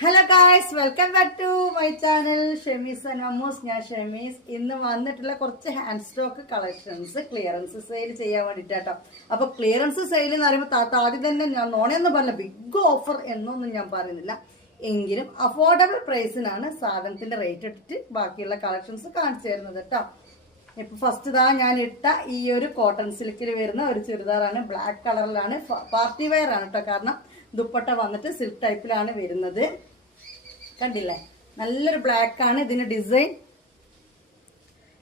Hello guys, welcome back to my channel Shemees and Ammus. ഞാൻ ഷെമീസ്. ഇന്ന് വന്നിട്ടുള്ള കുറച്ച് hand stock collections clearance sale ചെയ്യാൻ വേണ്ടിയിട്ടാട്ടോ. അപ്പൊ ക്ലിയറൻസ് സെയിൽ എന്ന് പറയുമ്പോൾ ആദ്യം തന്നെ ഞാൻ നോണയൊന്നും പറഞ്ഞില്ല, ബിഗ് ഓഫർ എന്നൊന്നും ഞാൻ പറയുന്നില്ല. എങ്കിലും അഫോർഡബിൾ പ്രൈസിനാണ് സാധനത്തിന്റെ റേറ്റ് ഇട്ടിട്ട് ബാക്കിയുള്ള കളക്ഷൻസ് കാണിച്ചു തരുന്നത് കേട്ടോ. ഇപ്പൊ ഫസ്റ്റ് ഞാൻ ഇട്ട ഈ ഒരു കോട്ടൺ സിൽക്കിൽ വരുന്ന ഒരു ചുരിദാറാണ്. ബ്ലാക്ക് കളറിലാണ്, പാർട്ടി വെയർ ആണ് കേട്ടോ. കാരണം ദുപ്പട്ട വന്നിട്ട് സിൽക്ക് ടൈപ്പിലാണ് വരുന്നത്. കണ്ടില്ലേ, നല്ലൊരു ബ്ലാക്ക് ആണ് ഇതിന്റെ ഡിസൈൻ.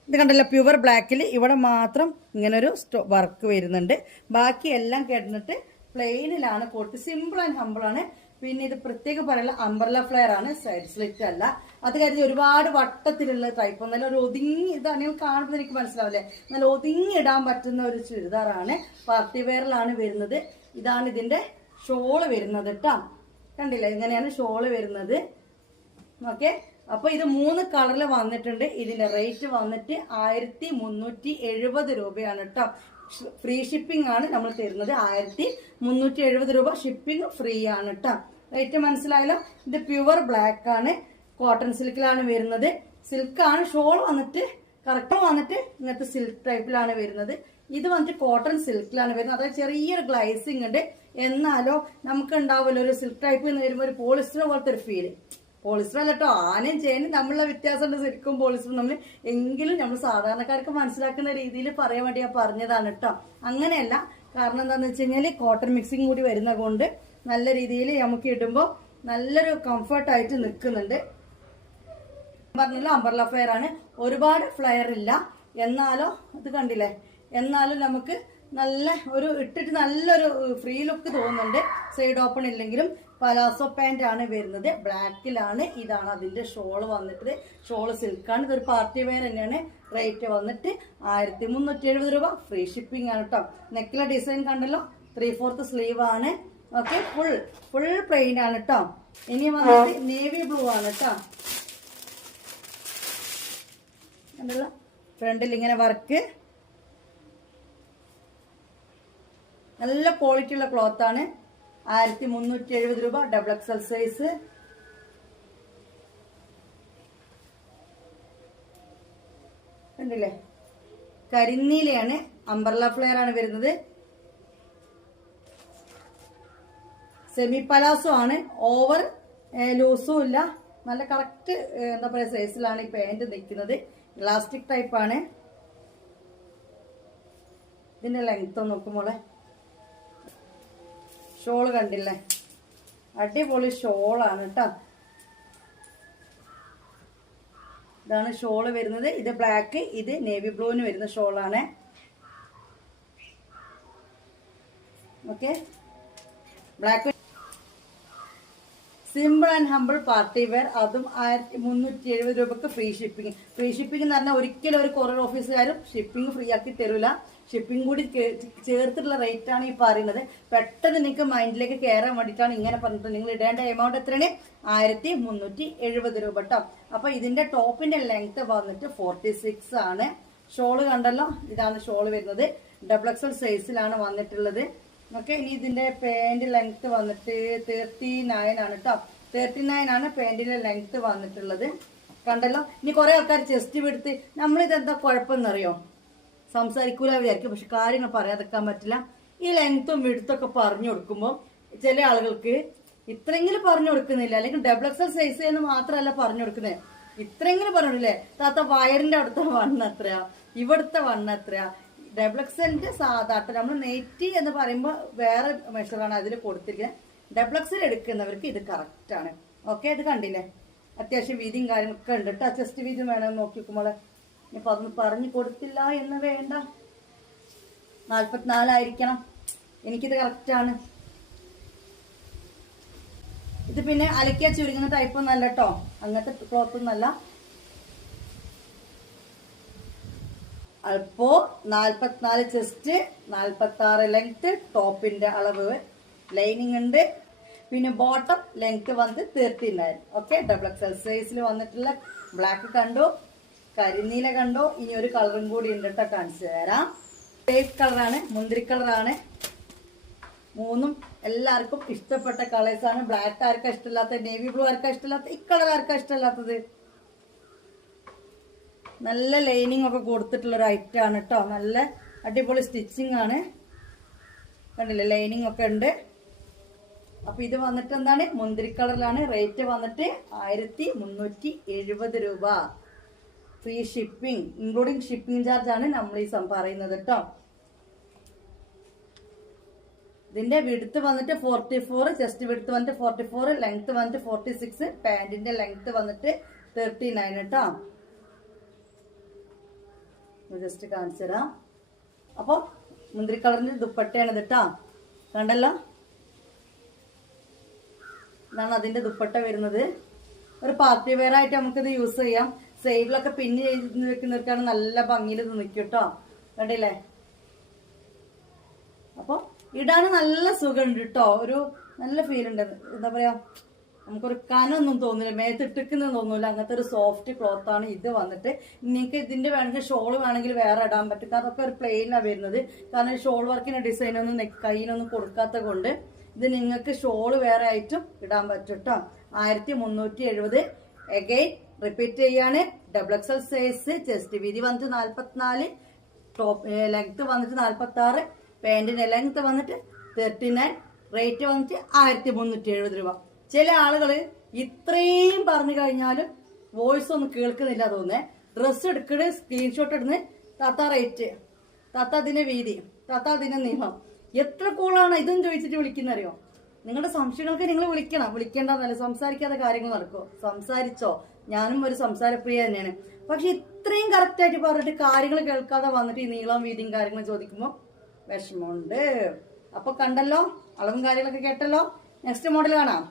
ഇത് കണ്ടില്ല, പ്യുവർ ബ്ലാക്കിൽ ഇവിടെ മാത്രം ഇങ്ങനൊരു വർക്ക് വരുന്നുണ്ട്. ബാക്കി എല്ലാം കിടന്നിട്ട് പ്ലെയിനിലാണ് കൊടുത്ത്. സിമ്പിൾ ആൻഡ് ഹമ്പിൾ ആണ്. പിന്നെ ഇത് പ്രത്യേകം പറയുന്ന അംബ്രല ഫ്ലെയർ ആണ്, സൈഡ് സ്ലിറ്റ് അല്ല. അത് കരുതി ഒരുപാട് വട്ടത്തിലുള്ള ടൈപ്പ് നല്ല ഒരു ഒതുങ്ങി, ഇതാണ് നിങ്ങൾ കാണുമ്പോൾ എനിക്ക് മനസ്സിലാവില്ലേ, നല്ല ഒതുങ്ങി ഇടാൻ പറ്റുന്ന ഒരു ചുരിദാറാണ്. പാർട്ടി വെയറിലാണ് വരുന്നത്. ഇതാണ് ഇതിന്റെ ഷോള് വരുന്നത് കേട്ടോ. കണ്ടില്ലേ, ഇങ്ങനെയാണ് ഷോള് വരുന്നത്. ഓക്കെ, അപ്പൊ ഇത് 3 കളറിൽ വന്നിട്ടുണ്ട്. ഇതിന്റെ റേറ്റ് വന്നിട്ട് 1370 രൂപയാണ് കേട്ടോ. ഫ്രീ ഷിപ്പിംഗ് ആണ് നമ്മൾ തരുന്നത്. 1370 രൂപ, ഷിപ്പിംഗ് ഫ്രീ ആണ് കേട്ടോ. റേറ്റ് മനസ്സിലായല്ലോ. ഇത് പ്യുവർ ബ്ലാക്ക് ആണ്, കോട്ടൺ സിൽക്കിലാണ് വരുന്നത്. സിൽക്കാണ്. ഷോൾ വന്നിട്ട് കറക്റ്റ് വന്നിട്ട് ഇങ്ങനത്തെ സിൽക്ക് ടൈപ്പിലാണ് വരുന്നത്. ഇത് വന്നിട്ട് കോട്ടൺ സിൽക്കിലാണ് വരുന്നത്. അതായത് ചെറിയൊരു ഗ്ലൈസിങ് ഉണ്ട്. എന്നാലോ നമുക്ക് ഉണ്ടാവുമല്ലോ ഒരു സിൽക്ക് ടൈപ്പ് എന്ന് വരുമ്പോൾ ഒരു പോളിസ്റ്റർ പോലത്തെ ഒരു ഫീല്. പോളിസ്റ്റർ അല്ല കേട്ടോ, ആനയും ചേനും തമ്മിലുള്ള വ്യത്യാസമുണ്ട് സിൽക്കും പോളിസ്റ്ററും തമ്മിൽ. എങ്കിലും നമ്മൾ സാധാരണക്കാർക്ക് മനസ്സിലാക്കുന്ന രീതിയിൽ പറയാൻ വേണ്ടി ഞാൻ പറഞ്ഞതാണ് കേട്ടോ. അങ്ങനെയല്ല, കാരണം എന്താണെന്ന് വെച്ച് കഴിഞ്ഞാൽ കോട്ടൺ മിക്സിങ് കൂടി വരുന്ന കൊണ്ട് നല്ല രീതിയിൽ നമുക്ക് ഇടുമ്പോൾ നല്ലൊരു കംഫർട്ടായിട്ട് നിൽക്കുന്നുണ്ട്. പറഞ്ഞല്ലോ, അംബ്രല ഫ്ലെയർ ആണ്. ഒരുപാട് ഫ്ലെയർ ഇല്ല, എന്നാലോ ഇത് കണ്ടില്ലേ, എന്നാലും നമുക്ക് നല്ല ഒരു ഇട്ടിട്ട് നല്ലൊരു ഫ്രീ ലുക്ക് തോന്നുന്നുണ്ട്. സൈഡ് ഓപ്പൺ ഇല്ലെങ്കിലും പലാസോ പാന്റ് ആണ് വരുന്നത്. ബ്ലാക്കിലാണ്. ഇതാണ് അതിന്റെ ഷോള് വന്നിട്ട്. ഷോള് സിൽക്കാണ്. ഇതൊരു പാർട്ടി വെയർ തന്നെയാണ്. റേറ്റ് വന്നിട്ട് 1370 രൂപ. ഫ്രീ ഷിപ്പിംഗ് ആണ് കേട്ടോ. നെക്കിലെ ഡിസൈൻ കണ്ടല്ലോ, 3/4 സ്ലീവ് ആണ്. ഓക്കെ, ഫുൾ പ്ലെയിൻ ആണ് കേട്ടോ. ഇനി വന്നിട്ട് നേവി ബ്ലൂ ആണ് കേട്ടോ. കണ്ടല്ലോ, ഫ്രണ്ടിൽ ഇങ്ങനെ വർക്ക്. നല്ല ക്വാളിറ്റി ഉള്ള ക്ലോത്ത് ആണ്. 1370 രൂപ. Double XL size. കണ്ടില്ലേ, കരിനീലയാണ്. അംബ്രല ഫ്ലെയർ ആണ് വരുന്നത്. സെമി പലാസോ ആണ്. ഓവർ ലൂസും ഇല്ല. നല്ല കറക്റ്റ് എന്താ പറയുക സൈസിലാണ് ഈ പാന്റ് നിൽക്കുന്നത്. ഇലാസ്റ്റിക് ടൈപ്പ് ആണ്. ഇതിന്റെ ലെങ്ത് നോക്കുമ്പോളെ ഷോള് കണ്ടില്ലേ, അടിപൊളി ഷോളാണ് കേട്ടോ. ഇതാണ് ഷോള് വരുന്നത്. ഇത് ബ്ലാക്ക്, ഇത് നേവി ബ്ലൂവിന് വരുന്ന ഷോളാണ്. Okay, black simple and humble party wear. അതും 1370 രൂപക്ക് ഫ്രീ ഷിപ്പിംഗ്. ഫ്രീ ഷിപ്പിംഗ് എന്ന് പറഞ്ഞാൽ ഒരിക്കലും ഒരു കൊറിയർ ഓഫീസുകാരും ഷിപ്പിംഗ് ഫ്രീ ആക്കി തരൂല. ഷിപ്പിംഗ് കൂടി ചേർത്തിട്ടുള്ള റേറ്റ് ആണ് ഈ പറയുന്നത്. പെട്ടെന്ന് നിങ്ങൾക്ക് മൈൻഡിലേക്ക് കയറാൻ വേണ്ടിയിട്ടാണ് ഇങ്ങനെ പറഞ്ഞിട്ട്. നിങ്ങൾ ഇടേണ്ട എമൗണ്ട് എത്രയാണ്? 1370 രൂപ കേട്ടോ. അപ്പൊ ഇതിന്റെ ടോപ്പിന്റെ ലെങ്ത് വന്നിട്ട് 46 ആണ്. ഷോള് കണ്ടല്ലോ, ഇതാണ് ഷോള് വരുന്നത്. ഡബിൾ എക്സൽ സൈസിലാണ് വന്നിട്ടുള്ളത്. ഓക്കെ, ഇനി ഇതിന്റെ പാന്റ് ലെങ്ത് വന്നിട്ട് 39 ആണ് കേട്ടോ. 39 ആണ് പാന്റിന്റെ ലെങ്ത് വന്നിട്ടുള്ളത്. കണ്ടല്ലോ. ഇനി കുറെ ആൾക്കാർ ചെസ്റ്റ് വിടുത്ത് നമ്മളിതെന്താ കുഴപ്പമെന്നറിയോ, സംസാരിക്കൂല വിചാരിക്കും. പക്ഷെ കാര്യങ്ങൾ പറയാതിരിക്കാൻ പറ്റില്ല. ഈ ലെങ്ത്തും വിടുത്തൊക്കെ പറഞ്ഞു കൊടുക്കുമ്പോൾ ചില ആളുകൾക്ക് ഇത്രയെങ്കിലും പറഞ്ഞു കൊടുക്കുന്നില്ല. അല്ലെങ്കിൽ ഡബിൾ എക്സൽ സൈസ് എന്ന് മാത്രമല്ല പറഞ്ഞു കൊടുക്കുന്നത്, ഇത്രയെങ്കിലും പറഞ്ഞില്ലേ. താത്ത വയറിന്റെ അവിടുത്തെ വണ്ണം എത്രയാ, ഇവിടുത്തെ വണ്ണം എത്രയാ. ഡബിൾ എക്സലിന്റെ സാധാരണ നമ്മൾ 90 എന്ന് പറയുമ്പോൾ വേറെ മെഷറാണ് അതിൽ കൊടുത്തിരിക്കുന്നത്. ഡബിൾ എക്സൽ എടുക്കുന്നവർക്ക് ഇത് കറക്റ്റ് ആണ്. ഓക്കെ, ഇത് കണ്ടില്ലേ, അത്യാവശ്യം വീതിയും കാര്യങ്ങളൊക്കെ ഉണ്ട് കേട്ടോ. ചെസ്റ്റ് വീതി വേണമെന്ന് നോക്കി നോക്കുമ്പോൾ ഇപ്പൊ അതൊന്നും പറഞ്ഞു കൊടുത്തില്ല എന്ന് വേണ്ട. 44 ആയിരിക്കണം. എനിക്കിത് കറക്റ്റാണ്. ഇത് പിന്നെ അലക്കിയ ചുരുങ്ങുന്ന ടൈപ്പ് ഒന്നല്ല കേട്ടോ. അങ്ങനത്തെ ക്ലോത്ത് ഒന്നല്ല. അപ്പോ 44 ചെസ്റ്റ്, 46 ലെങ്ത്. ടോപ്പിന്റെ അളവ് ലൈനിങ് ഉണ്ട്. പിന്നെ ബോട്ടം ലെങ്ത് വന്ന് 39. ഓക്കെ, ഡബിൾ എക്സൽ സൈസിൽ വന്നിട്ടുള്ള ബ്ലാക്ക് കണ്ടു, കരിനീല കണ്ടോ. ഇനി ഒരു കളറും കൂടി ഉണ്ട് കേട്ടോ, കാണിച്ചു തരാം. പേസ്റ്റ് കളറാണ്, മുന്തിരി കളറാണ്. മൂന്നും എല്ലാവർക്കും ഇഷ്ടപ്പെട്ട കളേഴ്സാണ്. ബ്ലാക്ക് ആർക്കാ ഇഷ്ടമില്ലാത്ത, നേവി ബ്ലൂ ആർക്കാ ഇഷ്ടമില്ലാത്ത, ഈ കളർ ആർക്കാ ഇഷ്ടമില്ലാത്തത്? നല്ല ലൈനിങ് ഒക്കെ കൊടുത്തിട്ടുള്ളൊരു ഐറ്റം ആണ് കേട്ടോ. നല്ല അടിപൊളി സ്റ്റിച്ചിങ് ആണ്, കണ്ടില്ലേ, ലൈനിങ് ഒക്കെ ഉണ്ട്. അപ്പൊ ഇത് വന്നിട്ട് എന്താണ്, മുന്തിരി കളറിലാണ്. റേറ്റ് വന്നിട്ട് 1370 രൂപ. Free shipping, including shipping charge ആണ് നമ്മൾ ഈ പറയുന്നത് കേട്ടോ. ഇതിന്റെ വിഡ്ത്ത് വന്നിട്ട് 44, ചെസ്റ്റ് വിഡ്ത്ത് വന്നിട്ട് 44, ലെങ്ത് വന്നിട്ട് 46, പാന്റിന്റെ ലെങ്ത് വന്നിട്ട് 39 കേട്ടോ. ജസ്റ്റ് കാണിച്ചു തരാം. അപ്പൊ മുന്തിരി കളറിന്റെ ദുപ്പട്ടയാണ് ഇത് കേട്ടോ, കണ്ടല്ലോ. ഇതാണ് അതിന്റെ ദുപ്പട്ട വരുന്നത്. ഒരു പാർട്ടി വെയർ ആയിട്ട് നമുക്കിത് യൂസ് ചെയ്യാം. സൈഡിലൊക്കെ പിന്ന് ചെയ്ത് വെക്കുന്നവർക്കാണ് നല്ല ഭംഗിയിൽ ഇത് നിൽക്കും കേട്ടോ, കണ്ടില്ലേ. അപ്പൊ ഇടാണ് നല്ല സുഖമുണ്ട് കേട്ടോ, ഒരു നല്ല ഫീൽ ഉണ്ട്. എന്താ പറയാ, നമുക്കൊരു കനൊന്നും തോന്നില്ല, മേത്തിട്ടിക്കുന്ന തോന്നില്ല, അങ്ങനത്തെ ഒരു സോഫ്റ്റ് ക്ലോത്ത് ആണ് ഇത് വന്നിട്ട്. നിങ്ങൾക്ക് ഇതിന്റെ വേണമെങ്കിൽ ഷോൾ വേണമെങ്കിൽ വേറെ ഇടാൻ പറ്റും, കാരണം അതൊക്കെ ഒരു പ്ലെയിനാണ് വരുന്നത്. കാരണം ഷോൾ വർക്കിന്റെ ഡിസൈനൊന്നും കയ്യിനൊന്നും കൊടുക്കാത്ത കൊണ്ട് ഇത് നിങ്ങൾക്ക് ഷോള് വേറെ ആയിട്ടും ഇടാൻ പറ്റും കേട്ടോ. 1370. എഗൈൻ റിപ്പീറ്റ് ചെയ്യാണ്. XXL സൈസ്, ചെസ്റ്റ് വീതി വന്നിട്ട് 44, ടോപ്പ് ലെങ്ത് വന്നിട്ട് 46, പാന്റിന്റെ ലെങ്ത് വന്നിട്ട് 39, റേറ്റ് വന്നിട്ട് 1370 രൂപ. ചില ആളുകള് ഇത്രയും പറഞ്ഞു കഴിഞ്ഞാലും വോയിസ് ഒന്നും കേൾക്കുന്നില്ല തോന്നേ. ഡ്രസ്സ് എടുക്കണേ, സ്ക്രീൻഷോട്ട് ഇടുന്ന, താത്ത റേറ്റ്, താത്ത അതിന്റെ വീതി, താത്ത അതിന്റെ നീളം, എത്ര കൂളാണ് ഇതും ചോദിച്ചിട്ട് വിളിക്കുന്നറിയോ. നിങ്ങളുടെ സംശയങ്ങൾക്ക് നിങ്ങൾ വിളിക്കണം, വിളിക്കേണ്ടതല്ല. സംസാരിക്കാതെ കാര്യങ്ങൾ നടക്കുമോ? സംസാരിച്ചോ, ഞാനും ഒരു സംസാരപ്രിയ തന്നെയാണ്. പക്ഷെ ഇത്രയും കറക്റ്റായിട്ട് പറഞ്ഞിട്ട് കാര്യങ്ങൾ കേൾക്കാതെ വന്നിട്ട് ഈ നീളം വീതിയും കാര്യങ്ങളും ചോദിക്കുമ്പോൾ വിഷമമുണ്ട്. അപ്പൊ കണ്ടല്ലോ, അളവും കാര്യങ്ങളൊക്കെ കേട്ടല്ലോ. നെക്സ്റ്റ് മോഡൽ കാണാം.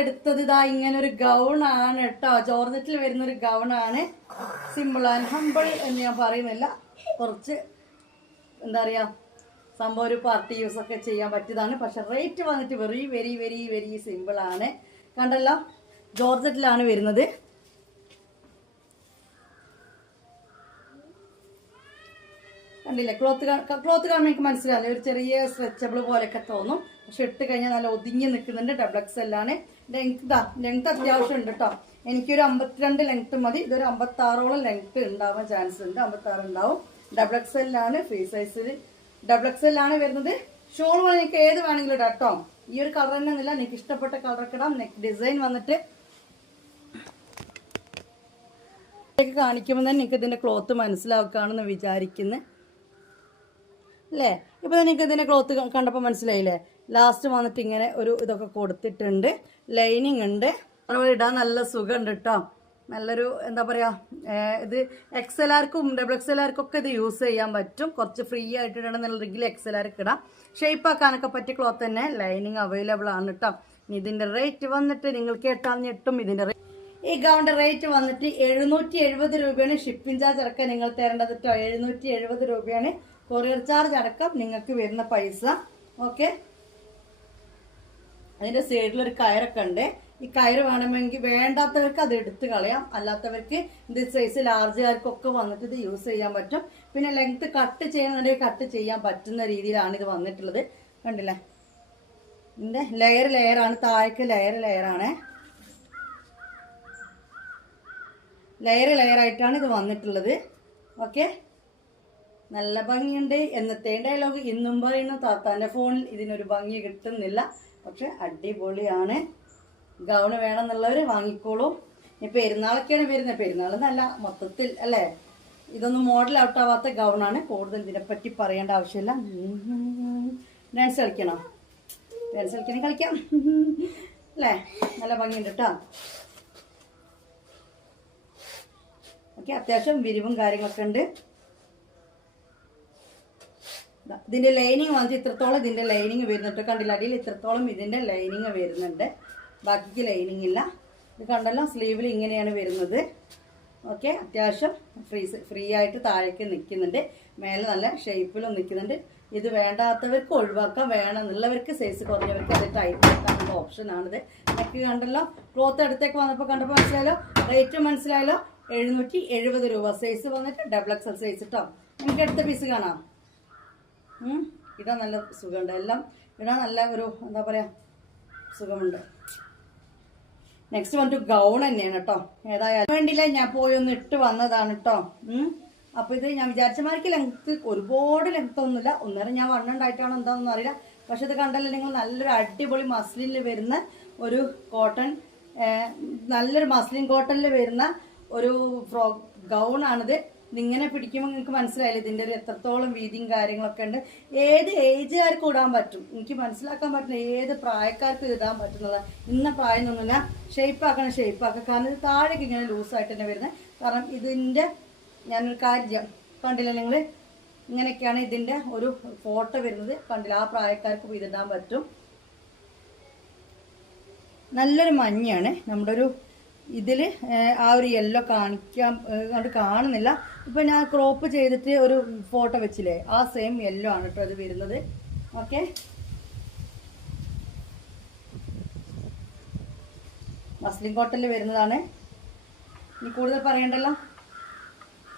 എടുത്തത് ഇതാ ഇങ്ങനെ ഒരു ഗൗൺ ആണ് കേട്ടോ. ജോർജറ്റിൽ വരുന്ന ഒരു ഗൗൺ ആണ്. സിമ്പിൾ ആൻഡ് ഹമ്പിൾ എന്ന് ഞാൻ പറയുന്നില്ല, കുറച്ച് എന്താ പറയാ, സംഭവം ഒരു പാർട്ടി യൂസ് ഒക്കെ ചെയ്യാൻ പറ്റിയതാണ്. പക്ഷെ റേറ്റ് വന്നിട്ട് very very very very simple ആണ്. കണ്ടല്ലോ, ജോർജറ്റിലാണ് വരുന്നത്. കണ്ടില്ലേ, ക്ലോത്ത് കാണുമ്പോൾ എനിക്ക് മനസ്സിലാവില്ല, ഒരു ചെറിയ സ്ട്രെച്ചബിൾ പോലെയൊക്കെ തോന്നും. പക്ഷെ ഇട്ട് കഴിഞ്ഞാൽ നല്ല ഒതുങ്ങി നിൽക്കുന്നുണ്ട്. XXL ആണ്. ലെങ്ത് അത്യാവശ്യം ഉണ്ട് കേട്ടോ. എനിക്കൊരു 52 ലെങ്ത് മതി. ഇതൊരു 56ഓളം ലെങ്ത് ഉണ്ടാവാൻ ചാൻസ് ഉണ്ട്. 56 ഉണ്ടാവും. XXL ആണ്. ഫ്രീ സൈസിൽ XXL ആണ് വരുന്നത്. ഷോൾ എനിക്ക് ഏത് വേണമെങ്കിലും ഇടാം കേട്ടോ. ഈ ഒരു കളർ തന്നെ ഒന്നുമില്ല, എനിക്ക് ഇഷ്ടപ്പെട്ട കളറൊക്കെ ഇടാം. നെക്ക് ഡിസൈൻ വന്നിട്ട് കാണിക്കുമ്പോൾ തന്നെ എനിക്ക് ഇതിന്റെ ക്ലോത്ത് മനസ്സിലാക്കാണെന്ന് വിചാരിക്കുന്നു അല്ലേ. ഇപ്പൊ എനിക്ക് ഇതിന്റെ ക്ലോത്ത് കണ്ടപ്പോൾ മനസ്സിലായില്ലേ. ലാസ്റ്റ് വന്നിട്ട് ഇങ്ങനെ ഒരു ഇതൊക്കെ കൊടുത്തിട്ടുണ്ട്. ലൈനിങ് ഉണ്ട്. അതുപോലെ ഇടാൻ നല്ല സുഖമുണ്ട് കേട്ടോ. നല്ലൊരു എന്താ പറയാ, ഇത് XLRക്കും XXLRക്കും ഒക്കെ ഇത് യൂസ് ചെയ്യാൻ പറ്റും. കുറച്ച് ഫ്രീ ആയിട്ട് ഇടണമെന്നുണ്ടെങ്കിൽ XLRക്ക് ഇടാം. ഷേപ്പ് ആക്കാനൊക്കെ പറ്റിയ ക്ലോത്ത് തന്നെ. ലൈനിങ് അവൈലബിൾ ആണ് കേട്ടോ. ഇതിന്റെ റേറ്റ് വന്നിട്ട് നിങ്ങൾ കേട്ടാൽ ഞെട്ടും. ഇതിന്റെ ഈ ഗൗണിന്റെ റേറ്റ് വന്നിട്ട് 770 രൂപയാണ്. ഷിപ്പിംഗ് ചാർജ് അടക്കം നിങ്ങൾ തരേണ്ടത് കേട്ടോ. 770 രൂപയാണ് കൊറിയർ ചാർജ് അടക്കം നിങ്ങൾക്ക് വരുന്ന പൈസ. ഓക്കെ, അതിന്റെ സൈഡിലൊരു കയറൊക്കെ ഉണ്ട്. ഈ കയറ് വേണമെങ്കിൽ വേണ്ടാത്തവർക്ക് അത് എടുത്ത് കളയാം. അല്ലാത്തവർക്ക് ഇത് സൈസ് ലാർജുകാർക്കൊക്കെ വന്നിട്ട് ഇത് യൂസ് ചെയ്യാൻ പറ്റും. പിന്നെ ലെങ്ത് കട്ട് ചെയ്യണമെങ്കിൽ കട്ട് ചെയ്യാൻ പറ്റുന്ന രീതിയിലാണ് ഇത് വന്നിട്ടുള്ളത്. കണ്ടില്ലേ, ഇതിന്റെ ലെയർ ആണ്. താഴേക്ക് ലെയർ ആണ്. ലെയർ ആയിട്ടാണ് ഇത് വന്നിട്ടുള്ളത്. ഓക്കെ, നല്ല ഭംഗിയുണ്ട്. എന്നത്തെ ഡയലോഗ് ഇന്നും പറയുന്നു. താത്താന്റെ ഫോണിൽ ഇതിനൊരു ഭംഗി കിട്ടുന്നില്ല, പക്ഷെ അടിപൊളിയാണ്. ഗൗണ് വേണമെന്നുള്ളവർ വാങ്ങിക്കോളൂ. ഇനി പെരുന്നാളൊക്കെയാണ് വരുന്നത്. പെരുന്നാളെന്നല്ല, മൊത്തത്തിൽ അല്ലേ. ഇതൊന്നും മോഡൽ ഔട്ട് ആവാത്ത ഗൗണാണ്. കൂടുതൽ ഇതിനെപ്പറ്റി പറയേണ്ട ആവശ്യമില്ല. ഡാൻസ് കളിക്കണം, കളിക്കാം അല്ലേ. നല്ല ഭംഗിയുണ്ട് കേട്ടോ. ഓക്കെ, അത്യാവശ്യം വിരിവും കാര്യങ്ങളൊക്കെ ഉണ്ട്. ഇതിന്റെ ലൈനിങ് വന്നിട്ട് ഇത്രത്തോളം ഇതിന്റെ ലൈനിങ് വരുന്നുണ്ട്. കണ്ടില്ല, അടിയിൽ ഇത്രത്തോളം ഇതിന്റെ ലൈനിങ് വരുന്നുണ്ട്. ബാക്കിക്ക് ലൈനിങ് ഇല്ല. ഇത് കണ്ടല്ലോ, സ്ലീവിൽ ഇങ്ങനെയാണ് വരുന്നത്. ഓക്കെ, അത്യാവശ്യം ഫ്രീ ആയിട്ട് താഴേക്ക് നിൽക്കുന്നുണ്ട്. മേലെ നല്ല ഷേപ്പിലും നിൽക്കുന്നുണ്ട്. ഇത് വേണ്ടാത്തവർക്ക് ഒഴിവാക്കാം. വേണമെന്നുള്ളവർക്ക് സൈസ് കുറഞ്ഞവർക്ക് അത് ടൈറ്റ് ആക്കാനുള്ള ഓപ്ഷനാണിത്. എനിക്ക് കണ്ടല്ലോ, ക്ലോത്ത് അടുത്തേക്ക് വന്നപ്പോൾ കണ്ടപ്പോൾ മനസ്സിലായല്ലോ, റേറ്റ് മനസ്സിലായല്ലോ. 770 രൂപ. സൈസ് വന്നിട്ട് XXL സൈസ് കേട്ടോ. എനിക്ക് അടുത്ത പീസ് കാണാം. ഇടാൻ നല്ല സുഖമുണ്ട്, എല്ലാം ഇടാൻ നല്ല ഒരു എന്താ പറയുക സുഖമുണ്ട്. നെക്സ്റ്റ് വന്നിട്ട് ഗൗൺ തന്നെയാണ് കേട്ടോ. ഏതായാലും വേണ്ടിയില്ല, ഞാൻ പോയി ഒന്ന് ഇട്ട് വന്നതാണ് കേട്ടോ. അപ്പൊ ഇത് ഞാൻ വിചാരിച്ച മാതിരിക്ക് ലെങ്ത് ഒരുപാട് ലെങ്ത് ഒന്നുമില്ല, ഒന്നേരം ഞാൻ വണ്ണുണ്ടായിട്ടാണോ എന്താണെന്നൊന്നും അറിയില്ല. പക്ഷെ ഇത് കണ്ടല്ലോ നിങ്ങൾ, നല്ലൊരു അടിപൊളി മസ്ലിനിൽ വരുന്ന ഒരു കോട്ടൺ, നല്ലൊരു മസ്ലിൻ കോട്ടണിൽ വരുന്ന ഒരു ഗൗണാണിത്. ഇതിങ്ങനെ പിടിക്കുമ്പോൾ നിങ്ങൾക്ക് മനസ്സിലായില്ലേ ഇതിൻ്റെ ഒരു എത്രത്തോളം വീതിയും കാര്യങ്ങളൊക്കെ ഉണ്ട്. ഏത് ഏജുകാർക്ക് ഇടാൻ പറ്റും, എനിക്ക് മനസ്സിലാക്കാൻ പറ്റുന്ന ഏത് പ്രായക്കാർക്ക് ഇടാൻ പറ്റുന്നത്. ഇന്ന പ്രായം ഒന്നുമില്ല, ഷേപ്പാക്കാം. കാരണം ഇത് താഴേക്ക് ഇങ്ങനെ ലൂസായിട്ട് തന്നെ വരുന്നത്. കാരണം ഇതിൻ്റെ ഞാനൊരു കാര്യം കണ്ടില്ല നിങ്ങൾ, ഇങ്ങനെയൊക്കെയാണ് ഇതിൻ്റെ ഒരു ഫോട്ടോ വരുന്നത്. കണ്ടില്ല, ആ പ്രായക്കാർക്ക് ഇതിടാൻ പറ്റും. നല്ലൊരു മഞ്ഞയാണ് നമ്മുടെ ഒരു ഇതിൽ. ആ ഒരു യെല്ലോ കാണിക്കാൻ കാണുന്നില്ല. ഇപ്പം ഞാൻ ക്രോപ്പ് ചെയ്തിട്ട് ഒരു ഫോട്ടോ വെച്ചില്ലേ, ആ സെയിം യെല്ലോ ആണ് കേട്ടോ അത് വരുന്നത്. ഓക്കെ, മസ്ലിൻ കോട്ടണിൽ വരുന്നതാണ്. ഇനി കൂടുതൽ പറയണ്ടല്ലോ.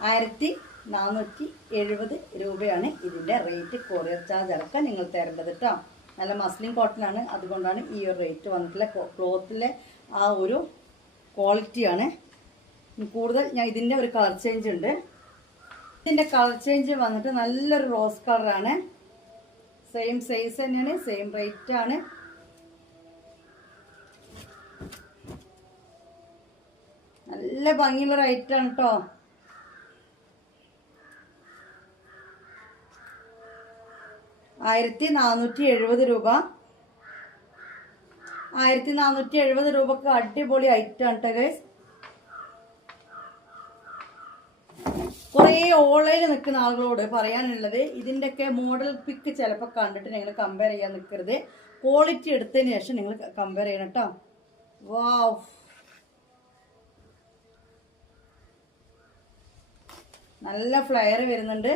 1470 രൂപയാണ് ഇതിൻ്റെ റേറ്റ്. കൊറിയർ ചാർജ് അടക്കം നിങ്ങൾ തരേണ്ടത് കേട്ടോ. നല്ല മസ്ലിൻ കോട്ടനാണ്, അതുകൊണ്ടാണ് ഈ ഒരു റേറ്റ് വന്നിട്ടുള്ള. ക്ലോത്തിലെ ആ ഒരു ക്വാളിറ്റിയാണ്. കൂടുതൽ ഞാൻ ഇതിൻ്റെ ഒരു കളർ ചേഞ്ച് ഉണ്ട്. ഇതിൻ്റെ കളർ ചേഞ്ച് വന്നിട്ട് നല്ലൊരു റോസ് കളറാണ്. സെയിം സൈസ് തന്നെയാണ്, സെയിം റേറ്റ് ആണ്. നല്ല ഭംഗിയുള്ള റേറ്റാണ് കേട്ടോ. രൂപ. 1470 രൂപക്ക് അടിപൊളി ഐറ്റം ആണ് കേട്ടോ ഗൈസ്. കുറേ ഓൺലൈനിൽ നിൽക്കുന്ന ആളുകളോട് പറയാനുള്ളത്, ഇതിൻ്റെയൊക്കെ മോഡൽ പിക്ക് ചിലപ്പോൾ കണ്ടിട്ട് നിങ്ങൾ കമ്പയർ ചെയ്യാൻ നിൽക്കരുത്. ക്വാളിറ്റി എടുത്തതിന് ശേഷം നിങ്ങൾ കമ്പയർ ചെയ്യണം കേട്ടോ. വാവ്, നല്ല ഫ്ലയർ വരുന്നുണ്ട്.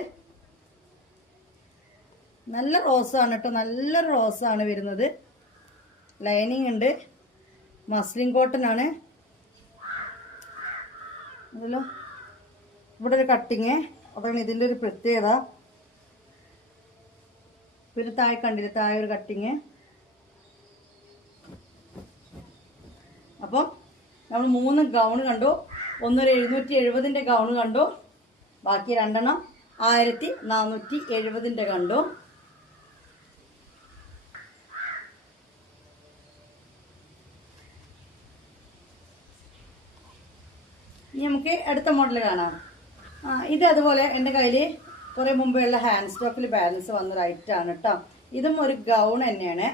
നല്ല റോസാണ് കേട്ടോ, നല്ലൊരു റോസാണ് വരുന്നത്. ലൈനിങ് ഉണ്ട്, മസ്ലിൻ കോട്ടൺ ആണ്. അതല്ലോ ഇവിടെ ഒരു കട്ടിങ്, അതാണ് ഇതിൻ്റെ ഒരു പ്രത്യേകത. പിന്നെ താഴെ കണ്ടില്ല, താഴെ ഒരു കട്ടിങ്. അപ്പം നമ്മൾ 3 ഗൗൺ കണ്ടു. ഒന്നൊരു 770 ഗൗൺ കണ്ടു, ബാക്കി 2 1470 കണ്ടു. ഇനി നമുക്ക് അടുത്ത മോഡൽ കാണാം. ഇത് അതുപോലെ എൻ്റെ കയ്യിൽ കുറേ മുമ്പെയുള്ള ഹാൻഡ് സ്റ്റോക്കിൽ ബാലൻസ് വന്നൊരു ഐറ്റമാണ് കേട്ടോ. ഇതും ഒരു ഗൗൺ തന്നെയാണ്,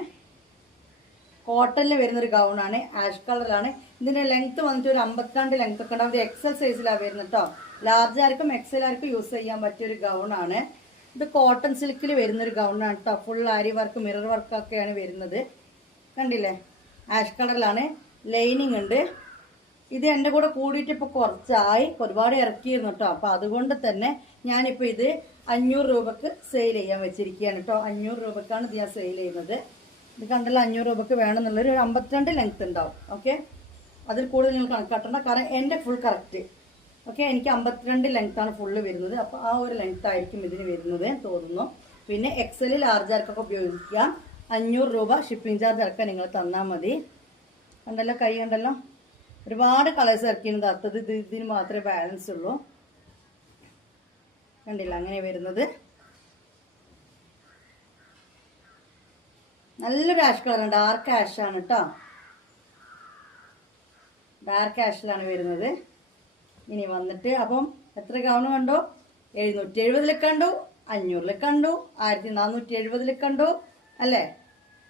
കോട്ടണിൽ വരുന്നൊരു ഗൗണാണ്, ആഷ് കളറിലാണ്. ഇതിൻ്റെ ലെങ്ത്ത് വന്നിട്ട് ഒരു 52 ലെങ്ത്ത് ഒക്കെ ഉണ്ടാവും. ഇത് എക്സൽ സൈസിലാണ് വരുന്നത് കേട്ടോ. ലാർജ് ആർക്കും എക്സൽ ആർക്കും യൂസ് ചെയ്യാൻ പറ്റിയൊരു ഗൗണാണ്. ഇത് കോട്ടൺ സിൽക്കിൽ വരുന്നൊരു ഗൗണാണ് കേട്ടോ. ഫുൾ ആരി വർക്ക്, മിറർ വർക്കൊക്കെയാണ് വരുന്നത്. കണ്ടില്ലേ, ആഷ് കളറിലാണ്. ലൈനിങ് ഉണ്ട്. ഇത് എൻ്റെ കൂടെ കൂടിയിട്ട് ഇപ്പോൾ കുറച്ചായി, ഒരുപാട് ഇറക്കിയിരുന്നു കേട്ടോ. അപ്പോൾ അതുകൊണ്ട് തന്നെ ഞാനിപ്പോൾ ഇത് 500 രൂപക്ക് സെയിൽ ചെയ്യാൻ വെച്ചിരിക്കുകയാണ് കേട്ടോ. 500 രൂപക്കാണ് ഇത് ഞാൻ സെയിൽ ചെയ്യുന്നത്. ഇത് കണ്ടല്ലോ, 500 രൂപക്ക് വേണമെന്നുള്ളൊരു 52 ലെങ്ത്ത് ഉണ്ടാവും. ഓക്കെ, അതിൽ കൂടുതൽ നിങ്ങൾ കണക്കാട്ടണ്ട, കാരണം എൻ്റെ ഫുൾ കറക്റ്റ്. ഓക്കെ, എനിക്ക് 52 ലെങ്ത്താണ് ഫുള്ള് വരുന്നത്. അപ്പോൾ ആ ഒരു ലെങ്ത്ത് ആയിരിക്കും ഇതിന് വരുന്നത് തോന്നുന്നു. പിന്നെ എക്സൽ ലാർജ് ആർക്കൊക്കെ ഉപയോഗിക്കാം. 500 രൂപ ഷിപ്പിംഗ് ചാർജ് ഇറക്കാൻ നിങ്ങൾ തന്നാൽ മതി. കണ്ടല്ലോ, കൈ കണ്ടല്ലോ, ഒരുപാട് കളേഴ്സ് ഇറക്കിയത്. അത്തത് ഇതിന് മാത്രമേ ബാലൻസ് ഉള്ളൂ. കണ്ടില്ല, അങ്ങനെ വരുന്നത്. നല്ലൊരു ആഷ് കളറാണ്, ഡാർക്ക് ആഷ് ആണ് കേട്ടോ. ഡാർക്ക് ആഷിലാണ് വരുന്നത്. ഇനി വന്നിട്ട് അപ്പം എത്ര ഗൗൺ കണ്ടു? 770 കണ്ടു, 500 കണ്ടു, 1470 കണ്ടു അല്ലേ?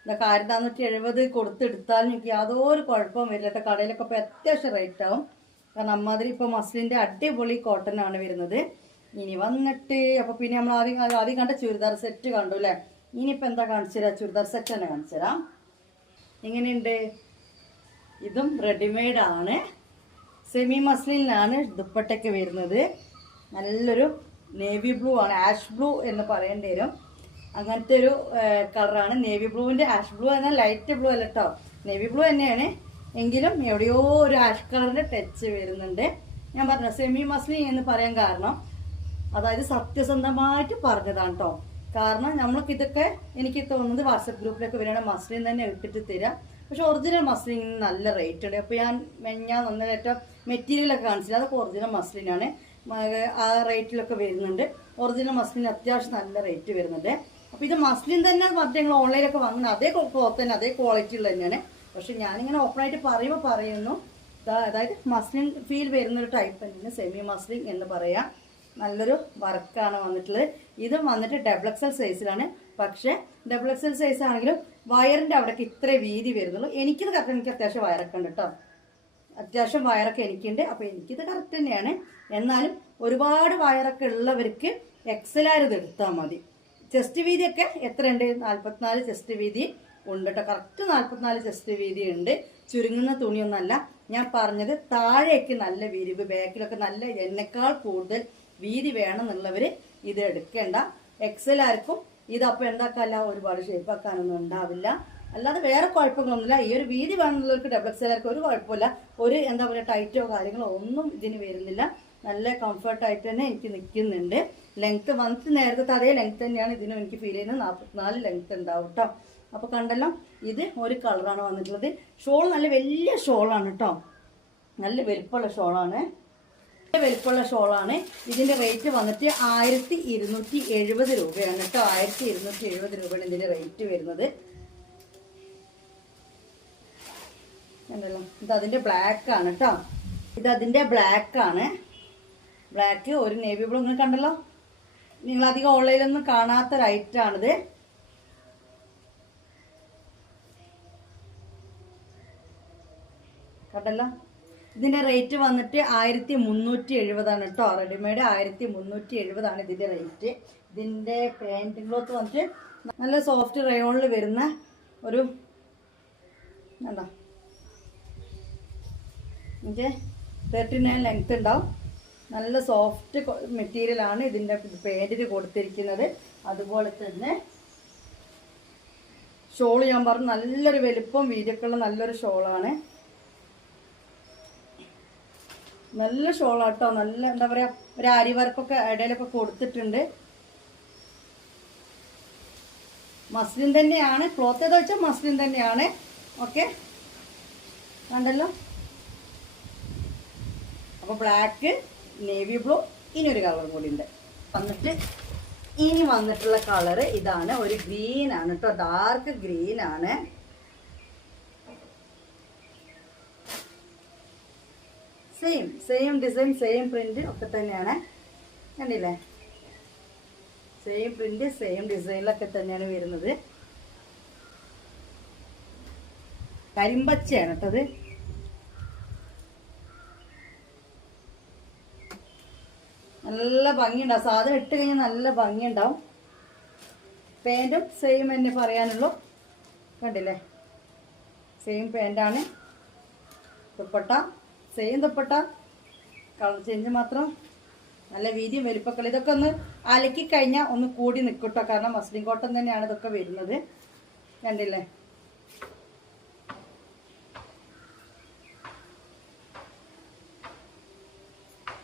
ഇതൊക്കെ 1470 കൊടുത്തെടുത്താലും എനിക്ക് യാതൊരു കുഴപ്പവും വരില്ല കേട്ടോ. കടയിലൊക്കെ ഇപ്പോൾ അത്യാവശ്യം റേറ്റ് ആവും. കാരണം അമ്മാതിരി ഇപ്പോൾ മസ്ലിൻ്റെ അടിപൊളി കോട്ടൺ ആണ് വരുന്നത്. ഇനി വന്നിട്ട് അപ്പോൾ പിന്നെ നമ്മൾ ആദ്യം കണ്ട ചുരിദാർ സെറ്റ് കണ്ടു അല്ലേ? ഇനിയിപ്പോൾ എന്താ കാണിച്ചു തരാം? ചുരിദാർ സെറ്റ് തന്നെ കാണിച്ചു തരാം. എങ്ങനെയുണ്ട്? ഇതും റെഡിമെയ്ഡ് ആണ്, സെമി മസ്ലിനിലാണ് ദുപ്പട്ടയ്ക്ക് വരുന്നത്. നല്ലൊരു നേവി ബ്ലൂ ആണ്, ആഷ് ബ്ലൂ എന്ന് പറയേണ്ടി വരും. അങ്ങനത്തെ ഒരു കളറാണ് നേവി ബ്ലൂവിൻ്റെ. ആഷ് ബ്ലൂ എന്നാൽ ലൈറ്റ് ബ്ലൂ അല്ല കേട്ടോ, നേവി ബ്ലൂ തന്നെയാണ്. എങ്കിലും എവിടെയോ ഒരു ആഷ് കളറിൻ്റെ ടച്ച് വരുന്നുണ്ട്. ഞാൻ പറഞ്ഞു സെമി മസ്ലിൻ എന്ന് പറയാൻ കാരണം അതായത് സത്യസന്ധമായിട്ട് പറഞ്ഞതാണ് കേട്ടോ. കാരണം നമ്മൾക്ക് ഇതൊക്കെ എനിക്ക് തോന്നുന്നത് വാട്സപ്പ് ഗ്രൂപ്പിലൊക്കെ വരികയാണെങ്കിൽ മസ്ലിൻ തന്നെ ഇട്ടിട്ട് തരാം. പക്ഷെ ഒറിജിനൽ മസ്ലിൻ നല്ല റേറ്റ് ഉണ്ട്. അപ്പോൾ ഞാൻ നന്നായിട്ട് മെറ്റീരിയലൊക്കെ കാണിച്ചില്ല, അതൊക്കെ ഒറിജിനൽ മസ്ലിനാണ്. ആ റേറ്റിലൊക്കെ വരുന്നുണ്ട്. ഒറിജിനൽ മസ്ലിൻ അത്യാവശ്യം നല്ല റേറ്റ് വരുന്നുണ്ട്. അപ്പോൾ ഇത് മസ്ലിൻ തന്നെ മറ്റേ ഞങ്ങൾ ഓൺലൈനിലൊക്കെ വാങ്ങുന്നത് അതേ ക്ലോത്ത് തന്നെ, അതേ ക്വാളിറ്റി ഉള്ളത് തന്നെയാണ്. പക്ഷെ ഞാനിങ്ങനെ ഓപ്പണായിട്ട് പറയുന്നു, അതായത് മസ്ലിൻ ഫീൽ വരുന്നൊരു ടൈപ്പ് തന്നെയാണ് സെമി മസ്ലിൻ എന്ന് പറയാം. നല്ലൊരു വർക്കാണ് വന്നിട്ടുള്ളത്. ഇതും വന്നിട്ട് XXL സൈസിലാണ്. പക്ഷേ XXL സൈസ് ആണെങ്കിലും വയറിൻ്റെ അവിടേക്ക് ഇത്രേ വീതി വരുന്നുള്ളൂ. എനിക്കിത് കറക്റ്റ്, എനിക്ക് അത്യാവശ്യം വയറൊക്കെ ഉണ്ട് കേട്ടോ, അത്യാവശ്യം വയറൊക്കെ എനിക്കുണ്ട്. അപ്പോൾ എനിക്കിത് കറക്റ്റ് തന്നെയാണ്. എന്നാലും ഒരുപാട് വയറൊക്കെ ഉള്ളവർക്ക് XL ഇത് എടുത്താൽ മതി. ചെസ്റ്റ് വീതിയൊക്കെ എത്രയുണ്ട്? 44 ചെസ്റ്റ് വീതി ഉണ്ട് കേട്ടോ. കറക്റ്റ് 44 ചെസ്റ്റ് വീതി ഉണ്ട്. ചുരുങ്ങുന്ന തുണിയൊന്നല്ല ഞാൻ പറഞ്ഞത്. താഴേക്ക് നല്ല വിരിവ്, ബാക്കിലൊക്കെ നല്ല എന്നെക്കാൾ കൂടുതൽ വീതി വേണമെന്നുള്ളവർ ഇത് എടുക്കേണ്ട. XL ആർക്കും ഇതപ്പോൾ എന്താക്കാല്ല, ഒരുപാട് ഷേപ്പാക്കാനൊന്നും ഉണ്ടാവില്ല. അല്ലാതെ വേറെ കുഴപ്പങ്ങളൊന്നുമില്ല. ഈ ഒരു വീതി വേണമെന്നുള്ളവർക്ക് XL ആർക്കും ഒരു കുഴപ്പമില്ല. ഒരു എന്താ പറയുക ടൈറ്റോ കാര്യങ്ങളോ ഒന്നും ഇതിന് വരുന്നില്ല. നല്ല കംഫർട്ടായിട്ട് തന്നെ എനിക്ക് നിൽക്കുന്നുണ്ട്. ലെങ്ത്ത് വന്നിട്ട് നേരത്തെ അതേ ലെങ്ത്ത് തന്നെയാണ് ഇതിനും എനിക്ക് ഫീൽ ചെയ്യുന്നത്. 44 ലെങ്ത്ത് ഉണ്ടാവും കേട്ടോ. അപ്പോൾ കണ്ടല്ലോ, ഇത് ഒരു കളറാണ് വന്നിട്ടുള്ളത്. ഷോൾ നല്ല വലിയ ഷോളാണ് കേട്ടോ, നല്ല വലിപ്പമുള്ള ഷോളാണ്. വലിപ്പമുള്ള ഷോളാണ്. ഇതിൻ്റെ റേറ്റ് വന്നിട്ട് 1270 രൂപയാണ് കേട്ടോ. 1270 രൂപയാണ് ഇതിൻ്റെ റേറ്റ് വരുന്നത്. കണ്ടല്ലോ, ഇതതിൻ്റെ ബ്ലാക്ക് ആണ് കേട്ടോ. ഇതതിൻ്റെ ബ്ലാക്ക് ആണ്. ബ്ലാക്ക് ഒരു നേവി ബ്ലൂ. നിങ്ങൾ കണ്ടല്ലോ, നിങ്ങളധികം ഓൺലൈനിലൊന്നും കാണാത്തൊരു ഐറ്റാണിത്. കണ്ടല്ലോ, ഇതിൻ്റെ റേറ്റ് വന്നിട്ട് 1370 കേട്ടോ. റെഡിമെയ്ഡ് 1370 ഇതിൻ്റെ റേറ്റ്. ഇതിൻ്റെ പാൻറ് ക്ലോത്ത് വന്നിട്ട് നല്ല സോഫ്റ്റ് റയോണിൽ വരുന്ന ഒരു എന്താ 39 ലെങ്ത് ഉണ്ടാവും. നല്ല സോഫ്റ്റ് മെറ്റീരിയലാണ് ഇതിൻ്റെ പാൻറ്റിന് കൊടുത്തിരിക്കുന്നത്. അതുപോലെ തന്നെ ഷോൾ ഞാൻ പറഞ്ഞു നല്ലൊരു വലുപ്പം വീതിയൊക്കെയുള്ള നല്ലൊരു ഷോളാണ്. നല്ല ഷോളാട്ടോ. നല്ല എന്താ പറയുക, ഒരു ആരി വർക്കൊക്കെ ഇടയിലൊക്കെ കൊടുത്തിട്ടുണ്ട്. മസ്ലിൻ തന്നെയാണ്. ക്ലോത്ത് ഏതാ വെച്ചാൽ മസ്ലിൻ തന്നെയാണ്. ഓക്കെ, കണ്ടല്ലോ. അപ്പോൾ ബ്ലാക്ക്, നേവി ബ്ലൂ, ഇനി ഒരു കളറും കൂടി ഉണ്ട് വന്നിട്ട്. ഇനി വന്നിട്ടുള്ള കളറ് ഇതാണ്. ഒരു ഗ്രീൻ ആണ് കേട്ടോ, ഡാർക്ക് ഗ്രീൻ ആണ്. സെയിം ഡിസൈൻ, സെയിം പ്രിന്റ് ഒക്കെ തന്നെയാണ്. കണ്ടില്ലേ, സെയിം പ്രിന്റ് സെയിം ഡിസൈനിലൊക്കെ തന്നെയാണ് വരുന്നത്. കരിമ്പച്ചയാണ് കേട്ടത്. നല്ല ഭംഗിയുണ്ടാവും. സാധനം ഇട്ട് കഴിഞ്ഞാൽ നല്ല ഭംഗിയുണ്ടാവും. പാൻറ്റും സെയിം തന്നെ പറയാനുള്ളൂ. കണ്ടില്ലേ, സെയിം പാൻറ്റാണ്. Dupatta same dupatta, colour change മാത്രം. നല്ല വീതിയും വലിപ്പക്കൾ. ഇതൊക്കെ ഒന്ന് അലക്കി കഴിഞ്ഞാൽ ഒന്ന് കൂടി നിൽക്കട്ടോ, കാരണം മസ്ലിൻ കോട്ടൺ തന്നെയാണ് ഇതൊക്കെ വരുന്നത്. കണ്ടില്ലേ,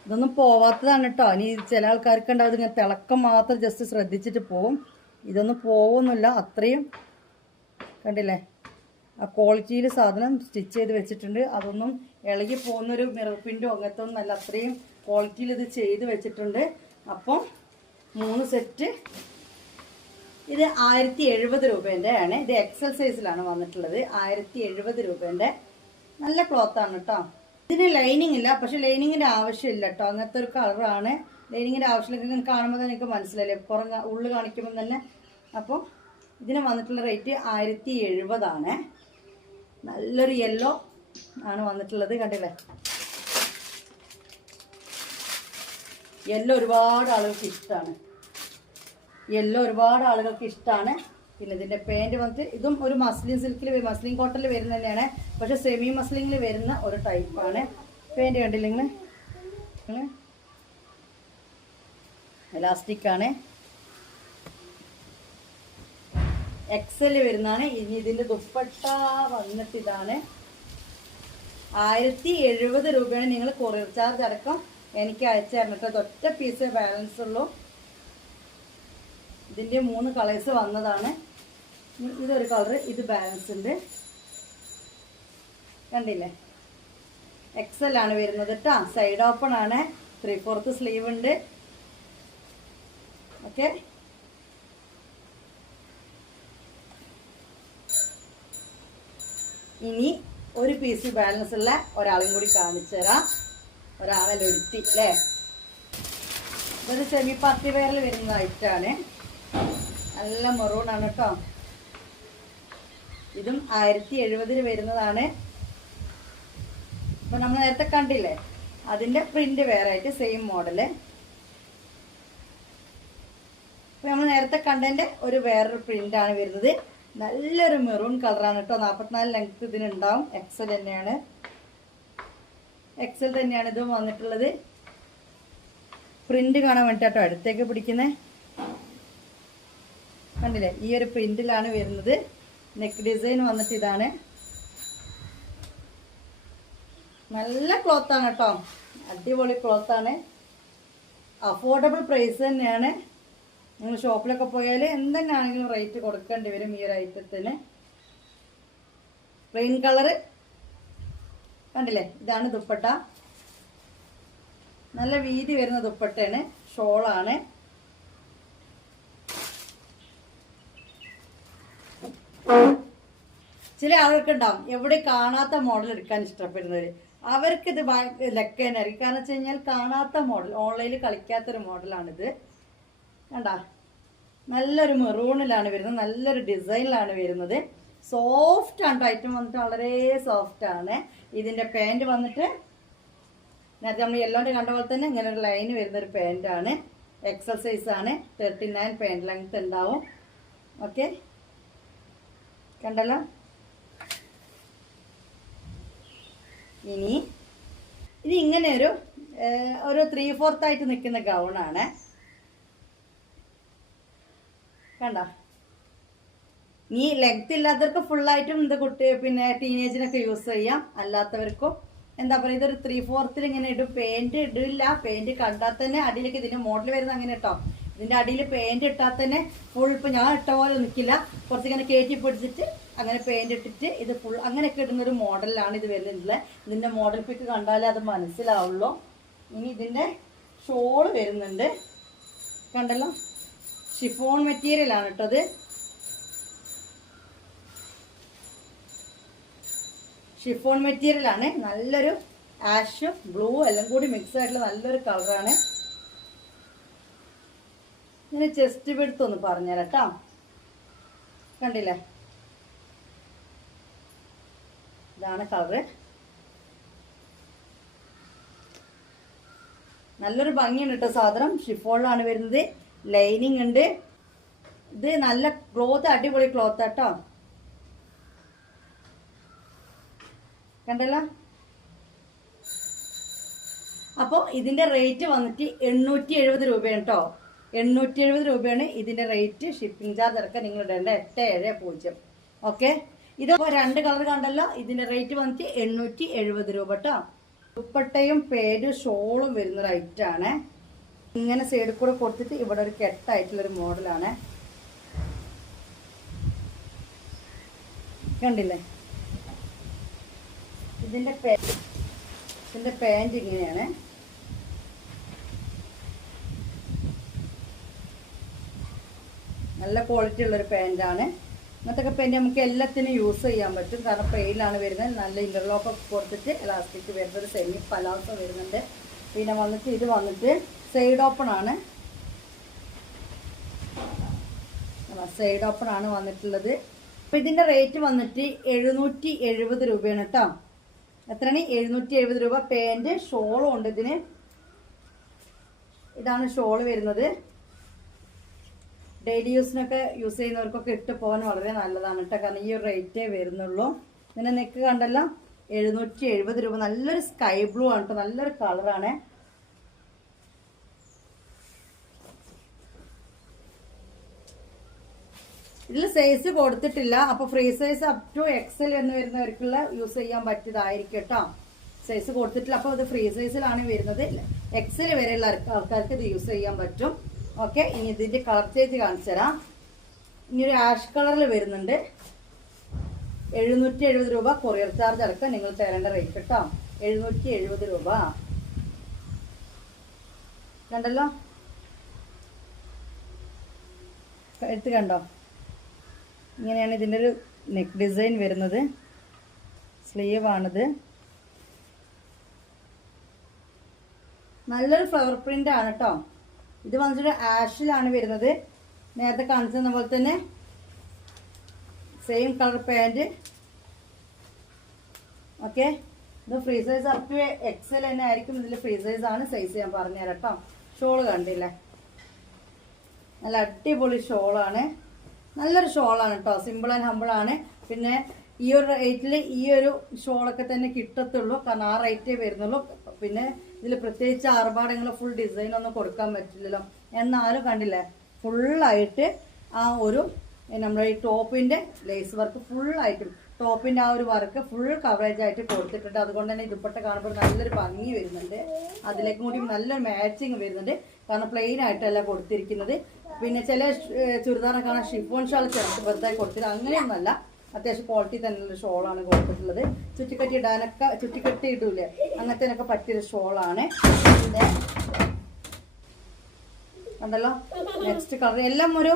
ഇതൊന്നും പോവാത്തതാണ് കേട്ടോ. ഇനി ചില ആൾക്കാർക്ക് ഉണ്ടാവും ഇങ്ങനെ തിളക്കം മാത്രം ജസ്റ്റ് ശ്രദ്ധിച്ചിട്ട് പോവും. ഇതൊന്നും പോവുന്നില്ല അത്രയും. കണ്ടില്ലേ, ആ ക്വാളിറ്റിയിൽ സാധനം സ്റ്റിച്ച് ചെയ്ത് വെച്ചിട്ടുണ്ട്. അതൊന്നും ഇളകി പോകുന്നൊരു മിറർ പ്രിൻറ്റോ അങ്ങനത്തെ ഒന്നും അല്ല, അത്രയും ക്വാളിറ്റിയിൽ ഇത് ചെയ്ത് വെച്ചിട്ടുണ്ട്. അപ്പം 3 സെറ്റ് ഇത് 1070 രൂപേൻ്റെ ആണ്. ഇത് XL സൈസിലാണ് വന്നിട്ടുള്ളത്. 1070 രൂപേൻ്റെ നല്ല ക്ലോത്താണ് കേട്ടോ. ഇതിന് ലൈനിങ് ഇല്ല, പക്ഷെ ലൈനിങ്ങിൻ്റെ ആവശ്യമില്ല കേട്ടോ. അങ്ങനത്തെ ഒരു കളറാണ്. ലൈനിങ്ങിൻ്റെ ആവശ്യമില്ല. കാണുമ്പോൾ തന്നെ എനിക്ക് മനസ്സിലായില്ലേ, പുറം ഉള്ളു കാണിക്കുമ്പോൾ തന്നെ. അപ്പോൾ ഇതിന് വന്നിട്ടുള്ള റേറ്റ് 1070 ആണ്. നല്ലൊരു യെല്ലോ ആണ് വന്നിട്ടുള്ളത്. കണ്ടില്ലേ, യെല്ലോ ഒരുപാട് ആളുകൾക്ക് ഇഷ്ടമാണ്. പിന്നെ ഇതിൻ്റെ പാൻറ് വന്നിട്ട് ഇതും ഒരു മസ്ലിൻ സിൽക്കിൽ, മസ്ലിൻ കോട്ടണിൽ വരുന്ന തന്നെയാണ്. പക്ഷെ സെമി മസ്ലിനിൽ വരുന്ന ഒരു ടൈപ്പാണ്. പാൻറ് കണ്ടില്ലേ നിങ്ങൾ, എലാസ്റ്റിക്കാണ്. XL വരുന്നതാണ്. ഇനി ഇതിൻ്റെ ദുപ്പട്ട വന്നിട്ട് ഇതാണ്. 1070 രൂപയാണ്. നിങ്ങൾ കൊറിയർ ചാർജ് അടക്കം എനിക്ക് അയച്ചു തരണം കേട്ടോ. ഒറ്റ പീസ് ബാലൻസ് ഉള്ളൂ. ഇതിൻ്റെ 3 കളേഴ്സ് വന്നതാണ്. ഇതൊരു കളറ്, ഇത് ബാലൻസ് ഉണ്ട്. കണ്ടില്ലേ, എക്സൽ ആണ് വരുന്നത് കേട്ടോ. സൈഡ് ഓപ്പൺ ആണ്, 3/4 സ്ലീവ് ഉണ്ട്. ഓക്കെ, ഇനി ഒരു പീസ് ബാലൻസ് ഉള്ള ഒരാളും കൂടി കാണിച്ചു തരാം. ഒരാളെ ഒരുത്തി അല്ലേ. ഇതൊരു സെമി പാർട്ടി വെയറിൽ വരുന്ന ഐറ്റാണ്. നല്ല മെറൂൺ ആണ് കേട്ടോ. ഇതും 1070 വരുന്നതാണ്. ഇപ്പൊ നമ്മൾ നേരത്തെ കണ്ടില്ലേ, അതിന്റെ പ്രിന്റ് വേറെ ആയിട്ട് സെയിം മോഡല്. ഇപ്പൊ നമ്മൾ നേരത്തെ കണ്ടതിന്റെ ഒരു വേറൊരു പ്രിന്റ് ആണ് വരുന്നത്. നല്ലൊരു മെറൂൺ കളറാണ് കേട്ടോ. 44 ലെങ്ത് ഇതിനുണ്ടാവും. എക്സൽ തന്നെയാണ്, എക്സൽ തന്നെയാണ് ഇതും വന്നിട്ടുള്ളത്. പ്രിന്റ് കാണാൻ വേണ്ടിട്ടോ അടുത്തേക്ക് പിടിക്കുന്നേ. കണ്ടില്ലേ, ഈ ഒരു പ്രിന്റിലാണ് വരുന്നത്. നെക്ക് ഡിസൈൻ വന്നിട്ട് ഇതാണ്. നല്ല ക്ലോത്താണ് കേട്ടോ, അടിപൊളി ക്ലോത്താണ്. അഫോർഡബിൾ പ്രൈസ് തന്നെയാണ്. നിങ്ങൾ ഷോപ്പിലൊക്കെ പോയാൽ എന്തെന്നാണെങ്കിലും റേറ്റ് കൊടുക്കേണ്ടി വരും ഈ ഒരു ഐറ്റത്തിന്. പ്ലെയിൻ കളറ് കണ്ടില്ലേ, ഇതാണ് ദുപ്പട്ട. നല്ല വീതി വരുന്ന ദുപ്പട്ടയാണ്. ഷോളാണ്. ചില ആളുകൾക്ക് ഉണ്ടാവും എവിടെ കാണാത്ത മോഡൽ എടുക്കാൻ ഇഷ്ടപ്പെടുന്നവര്. അവർക്ക് ഇത് ലക്കേനായിരിക്കും. കാരണം വെച്ച് കഴിഞ്ഞാൽ കാണാത്ത മോഡൽ, ഓൺലൈനിൽ കളിക്കാത്തൊരു മോഡലാണിത്. കണ്ട, നല്ലൊരു മെറൂണിലാണ് വരുന്നത്. നല്ലൊരു ഡിസൈനിലാണ് വരുന്നത്. സോഫ്റ്റ് ആണ്. ഐറ്റം വന്നിട്ട് വളരെ സോഫ്റ്റ് ആണ്. ഇതിന്റെ പാൻറ് വന്നിട്ട് നേരത്തെ നമ്മൾ യെല്ലോന്റെ കണ്ട പോലെ തന്നെ ഇങ്ങനെ ഒരു ലൈൻ വരുന്ന ഒരു പാൻറ് ആണ്. എക്സൽ സൈസ് ആണ്. 39 പാൻറ് ലെങ്ത് ഉണ്ടാവും. ഓക്കെ, കണ്ടല്ലോ. ഇനി ഇങ്ങനെ ഒരു 3/4 ആയിട്ട് നിൽക്കുന്ന ഗൗണാണ്. കണ്ട, ഈ ലെങ്ത് ഇല്ലാത്തവർക്ക് ഫുള്ളായിട്ടും ഇത് പിന്നെ ടീനേജിനൊക്കെ യൂസ് ചെയ്യാം. അല്ലാത്തവർക്കും എന്താ പറയുക, ഇതൊരു 3/4 ഇങ്ങനെ ഇടും. പെയിന്റ് ഇടില്ല. പെയിന്റ് കണ്ടാൽ തന്നെ അടിയിലേക്ക് ഇതിന്റെ മോഡൽ വരുന്നത് അങ്ങനെ കേട്ടോ. ഇതിന്റെ അടിയിൽ പെയിന്റ് ഇട്ടാൽ തന്നെ ഫുൾ, ഇപ്പൊ ഞാൻ ഇട്ട പോലെ നിൽക്കില്ല. കുറച്ചിങ്ങനെ കയറ്റി പിടിച്ചിട്ട് അങ്ങനെ പെയിന്റ് ഇട്ടിട്ട് ഇത് ഫുൾ അങ്ങനെയൊക്കെ ഇടുന്ന ഒരു മോഡലിലാണ് ഇത് വരുന്നത്. ഇതിന്റെ മോഡൽ പിക്ക് കണ്ടാലേ അത് മനസ്സിലാവുള്ളൂ. ഇനി ഇതിന്റെ ഷോള് വരുന്നുണ്ട്. കണ്ടല്ലോ, ഷിഫോൺ മെറ്റീരിയൽ ആണ് കേട്ടത്. ഷിഫോൺ മെറ്റീരിയൽ ആണ്. നല്ലൊരു ആഷ് ബ്ലൂ എല്ലാം കൂടി മിക്സ് ആയിട്ടുള്ള നല്ലൊരു കളറാണ്. ഇങ്ങനെ ചെസ്റ്റ് വിഡ്ത്ത് ഒന്ന് പറഞ്ഞുതരാം കേട്ടോ. കണ്ടില്ലേ, ഇതാണ് കളറ്. നല്ലൊരു ഭംഗിയുണ്ട് കേട്ടോ സാധനം. ഷിഫോണിലാണ് വരുന്നത്. ലൈനിങ് ഉണ്ട്. ഇത് നല്ല ക്ലോത്ത്, അടിപൊളി ക്ലോത്ത് കേട്ടോ. കണ്ടല്ലോ. അപ്പോൾ ഇതിന്റെ റേറ്റ് വന്നിട്ട് 870 രൂപയാണ് കേട്ടോ. 870 രൂപയാണ് ഇതിന്റെ റേറ്റ്. ഷിപ്പിംഗ് ചാർജ് അടക്കം നിങ്ങൾ ഇടേണ്ട 870. ഓക്കെ, ഇതിപ്പോ 2 കളർ കണ്ടല്ലോ. ഇതിന്റെ റേറ്റ് വന്നിട്ട് 870 രൂപ കേട്ടോ. ദുപ്പട്ടയും പേര് ഷോളും വരുന്ന റേറ്റ് ആണ്. ഇങ്ങനെ സൈഡിൽ കൂടെ കൊടുത്തിട്ട് ഇവിടെ ഒരു കെട്ടായിട്ടുള്ളൊരു മോഡലാണ്. കണ്ടില്ലേ, ഇതിന്റെ പാൻറ് ഇങ്ങനെയാണ്. നല്ല ക്വാളിറ്റി ഉള്ളൊരു പാൻറ്റാണ്. ഇങ്ങനത്തെ പാൻറ് നമുക്ക് എല്ലാത്തിനും യൂസ് ചെയ്യാൻ പറ്റും. കാരണം പെയിലാണ് വരുന്നത്. നല്ല ഇന്റർലോക്ക് ഒക്കെ കൊടുത്തിട്ട് എലാസ്റ്റിക് വരുന്നത്. സെമി പലാസോ വരുന്നുണ്ട്. പിന്നെ വന്നിട്ട് ഇത് വന്നിട്ട് സൈഡ് ഓപ്പൺ ആണ്. സൈഡ് ഓപ്പൺ ആണ് വന്നിട്ടുള്ളത്. അപ്പൊ ഇതിന്റെ റേറ്റ് വന്നിട്ട് 770 രൂപയാണ് കേട്ടോ. എത്രയാണ്? 770 രൂപ. പാൻറ് ഷോളും ഉണ്ട് ഇതിന്. ഇതാണ് ഷോള് വരുന്നത്. ഡെയിലി യൂസിനൊക്കെ യൂസ് ചെയ്യുന്നവർക്കൊക്കെ ഇട്ട് പോകാൻ വളരെ നല്ലതാണ് കേട്ടോ. കാരണം ഈ ഒരു റേറ്റേ വരുന്നുള്ളൂ. ഇതിന്റെ നെക്ക് കണ്ടല്ലോ, 770 രൂപ. നല്ലൊരു സ്കൈ ബ്ലൂ ആണ് കേട്ടോ. നല്ലൊരു കളറാണ്. ഇതിൽ സൈസ് കൊടുത്തിട്ടില്ല. അപ്പൊ free size up to XL എന്ന് വരുന്നവർക്കുള്ള യൂസ് ചെയ്യാൻ പറ്റിയതായിരിക്കും കേട്ടോ. സൈസ് കൊടുത്തിട്ടില്ല. അപ്പൊ ഇത് ഫ്രീ സൈസിലാണ് വരുന്നത്. എക്സൽ വരെയുള്ള ആൾക്കാർക്ക് ഇത് യൂസ് ചെയ്യാൻ പറ്റും. ഓക്കെ, ഇനി ഇതിന്റെ കളർ ചേഞ്ച് കാണിച്ചു തരാം. ഇനി ഒരു ആഷ് കളറിൽ വരുന്നുണ്ട്. 770 രൂപ കൊറിയർ ചാർജ് അടക്കം നിങ്ങൾ തരേണ്ട റേറ്റ് കേട്ടോ. 770 രൂപ. കണ്ടല്ലോ, എടുത്ത് കണ്ടോ? ഇങ്ങനെയാണ് ഇതിൻ്റെ ഒരു നെക്ക് ഡിസൈൻ വരുന്നത്. സ്ലീവ് ആണിത്. നല്ലൊരു ഫ്ലവർ പ്രിന്റ് ആണ് കേട്ടോ. ഇത് വന്നിട്ട് ആഷിലാണ് വരുന്നത്. നേരത്തെ കാണിച്ചത് പോലെ തന്നെ സെയിം കളർ പാൻറ്. ഓക്കെ, ഇത് free size up to XL തന്നെ ആയിരിക്കും. ഇതിൽ ഫ്രീ സൈസ് ആണ്. സൈസ് ഞാൻ പറഞ്ഞുതരാം കേട്ടോ. ഷോള് കണ്ടില്ലേ, നല്ല അടിപൊളി ഷോളാണ്. നല്ലൊരു ഷോളാണ് കേട്ടോ. സിമ്പിൾ ആൻഡ് ഹമ്പിൾ ആണ്. പിന്നെ ഈ ഒരു റേറ്റിൽ ഈ ഒരു ഷോളൊക്കെ തന്നെ കിട്ടത്തുള്ളൂ. കാരണം ആ റേറ്റേ വരുന്നുള്ളൂ. പിന്നെ ഇതിൽ പ്രത്യേകിച്ച് ആർഭാടങ്ങൾ ഫുൾ ഡിസൈൻ ഒന്നും കൊടുക്കാൻ പറ്റില്ലല്ലോ. എന്നാലും കണ്ടില്ലേ, ഫുള്ളായിട്ട് ആ ഒരു നമ്മുടെ ഈ ടോപ്പിന്റെ ലേസ് വർക്ക് ഫുള്ളായിട്ടും ടോപ്പിന്റെ ആ ഒരു വർക്ക് ഫുൾ കവറേജ് ആയിട്ട് കൊടുത്തിട്ടുണ്ട്. അതുകൊണ്ട് തന്നെ ദുപ്പട്ട കാണുമ്പോൾ നല്ലൊരു ഭംഗി വരുന്നുണ്ട്. അതിലേക്കും കൂടി നല്ലൊരു മാച്ചിങ് വരുന്നുണ്ട്. കാരണം പ്ലെയിൻ ആയിട്ടല്ല കൊടുത്തിരിക്കുന്നത്. പിന്നെ ചില ചുരിദാറൊക്കെ കാണാൻ ഷിഫോൺ ഷാൾ ചേർത്ത് വെറുതെ കൊടുത്തിട്ട് അങ്ങനെയൊന്നുമല്ല. അത്യാവശ്യം ക്വാളിറ്റി തന്നെയുള്ള ഷോളാണ് കൊടുത്തിട്ടുള്ളത്. ചുറ്റിക്കട്ടി ഇടാനൊക്കെ, ചുറ്റിക്കട്ടി ഇടൂലേ, അങ്ങനത്തേനൊക്കെ പറ്റിയൊരു ഷോളാണ്. പിന്നെ കണ്ടല്ലോ, നെക്സ്റ്റ് കളർ എല്ലാം ഒരു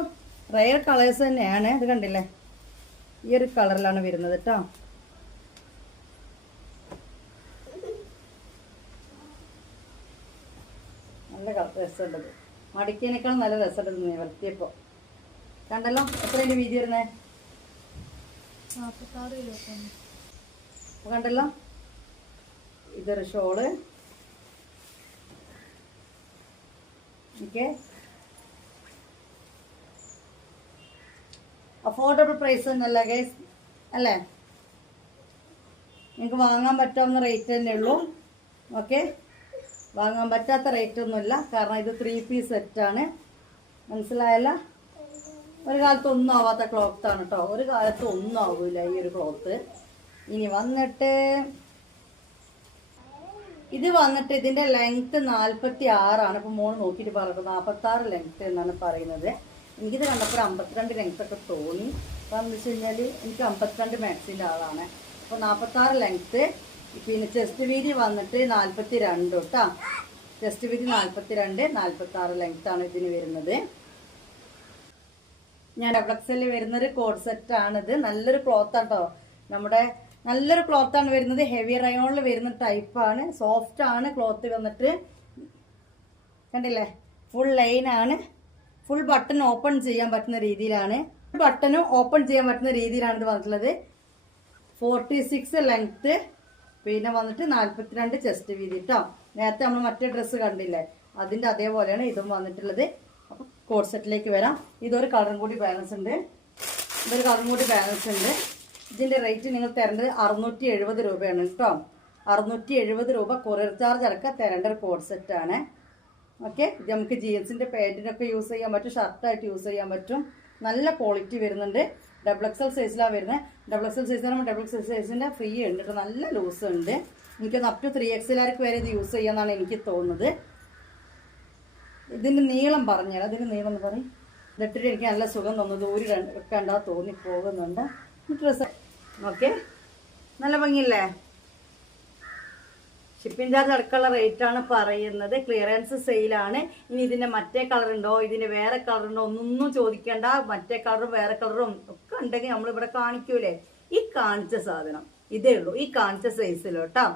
റയർ കളേഴ്സ് തന്നെയാണ്. ഇത് കണ്ടില്ലേ, ഈ ഒരു കളറിലാണ് വരുന്നത് കേട്ടോ. നല്ല രസമുണ്ടത്. മടിക്കേനേക്കാളും നല്ല രസമുണ്ടത് നിവർത്തിയപ്പോ. കണ്ടല്ലോ, എത്ര അതിന്റെ വീതി വരുന്നേ? കണ്ടല്ലോ, ഇതൊരു ഷോള്. ഓക്കെ, അഫോർഡബിൾ പ്രൈസ് ഒന്നല്ല ഗൈസ്, അല്ലേ? നിങ്ങൾക്ക് വാങ്ങാൻ പറ്റാവുന്ന റേറ്റ് തന്നെ ഉള്ളൂ. ഓക്കെ, വാങ്ങാൻ പറ്റാത്ത റേറ്റ് ഒന്നുമില്ല. കാരണം ഇത് 3 പീസ് സെറ്റാണ്. മനസ്സിലായല്ല? ഒരു കാലത്ത് ഒന്നും ആവാത്ത ക്ലോത്താണ് കേട്ടോ. ഒരു കാലത്ത് ഒന്നും ആവൂല ഈ ഒരു ക്ലോത്ത്. ഇനി വന്നിട്ട് ഇത് വന്നിട്ട് ഇതിന്റെ ലെങ്ത് 46 ആണ്. ഇപ്പൊ മോള് നോക്കിയിട്ട് പറയുന്നത് 46 ലെങ്ത് എന്നാണ് പറയുന്നത്. എനിക്കിത് കണ്ടപ്പോൾ 52 ലെങ്ത് ഒക്കെ തോന്നി. അപ്പം എന്ന് വെച്ച് കഴിഞ്ഞാൽ എനിക്ക് 52 മാക്സിൻ്റെ ആളാണ്. അപ്പോൾ 46 ലെങ്ത്ത്. പിന്നെ ചെസ്റ്റ് വീതി വന്നിട്ട് 42 കേട്ടോ. ചെസ്റ്റ് വീതി 42, 46 ലെങ്ത്താണ് ഇതിന് വരുന്നത്. ഞാൻ ഡബിൾ വരുന്നൊരു കോഡ് സെറ്റാണിത്. നല്ലൊരു ക്ലോത്ത് ആട്ടോ. നമ്മുടെ നല്ലൊരു ക്ലോത്താണ് വരുന്നത്. ഹെവി റയോണിൽ വരുന്ന ടൈപ്പാണ്. സോഫ്റ്റ് ആണ് ക്ലോത്ത് വന്നിട്ട്. കണ്ടില്ലേ, ഫുൾ ലൈനാണ്. ഫുൾ ബട്ടൺ ഓപ്പൺ ചെയ്യാൻ പറ്റുന്ന രീതിയിലാണ്. ബട്ടണും ഓപ്പൺ ചെയ്യാൻ പറ്റുന്ന രീതിയിലാണ് ഇത് വന്നിട്ടുള്ളത്. 46 ലെങ്ത്ത്. പിന്നെ വന്നിട്ട് 42 ചെസ്റ്റ് വീതി കേട്ടോ. നേരത്തെ നമ്മൾ മറ്റേ ഡ്രസ്സ് കണ്ടില്ലേ, അതിൻ്റെ അതേപോലെയാണ് ഇതും വന്നിട്ടുള്ളത്. അപ്പോൾ കോഡ് സെറ്റിലേക്ക് വരാം. ഇതൊരു കളറും കൂടി ബാലൻസ് ഉണ്ട്. ഇതിൻ്റെ റേറ്റ് നിങ്ങൾ തരേണ്ടത് 670 രൂപയാണ് കേട്ടോ. 670 രൂപ കൊറിയർ ചാർജ് അടക്കം തരേണ്ട ഒരു കോഡ് സെറ്റാണ്. ഓക്കെ, ഇത് നമുക്ക് ജീൻസിൻ്റെ പാൻറ്റിനൊക്കെ യൂസ് ചെയ്യാൻ പറ്റും, ഷർട്ടായിട്ട് യൂസ് ചെയ്യാൻ പറ്റും. നല്ല ക്വാളിറ്റി വരുന്നുണ്ട്. XXL സൈസിലാണ് വരുന്നത്. XXL സൈസ് പറയുമ്പോൾ XXL സൈസിൻ്റെ ഫ്രീ ഉണ്ട് കേട്ടോ. നല്ല ലൂസ് ഉണ്ട്. എനിക്കൊന്ന് അപ് ടു 3XL വരെ ഇത് യൂസ് ചെയ്യാമെന്നാണ് എനിക്ക് തോന്നുന്നത്. ഇതിൻ്റെ നീളം പറഞ്ഞുതരാം. അതിൻ്റെ നീളം എന്ന് പറയും. ഇതിട്ടിട്ട് എനിക്ക് നല്ല സുഖം തോന്നുന്നത്. ഊരി കണ്ടാ തോന്നിപ്പോകുന്നുണ്ട്. ഡ്രസ്സ് ഓക്കെ, നല്ല ഭംഗിയില്ലേ? ഷിപ്പിംഗ് ചാർജ് അടക്കമുള്ള റേറ്റാണ് പറയുന്നത്. ക്ലിയറൻസ് സെയിലാണ്. ഇനി ഇതിൻ്റെ മറ്റേ കളറുണ്ടോ, ഇതിൻ്റെ വേറെ കളറുണ്ടോ ഒന്നും ചോദിക്കേണ്ട. മറ്റേ കളറും വേറെ കളറും ഒക്കെ ഉണ്ടെങ്കിൽ നമ്മളിവിടെ കാണിക്കൂലേ. ഈ കാണിച്ച സാധനം ഇതേ ഉള്ളൂ. ഈ കാണിച്ച സൈസിലോ കേട്ടോ.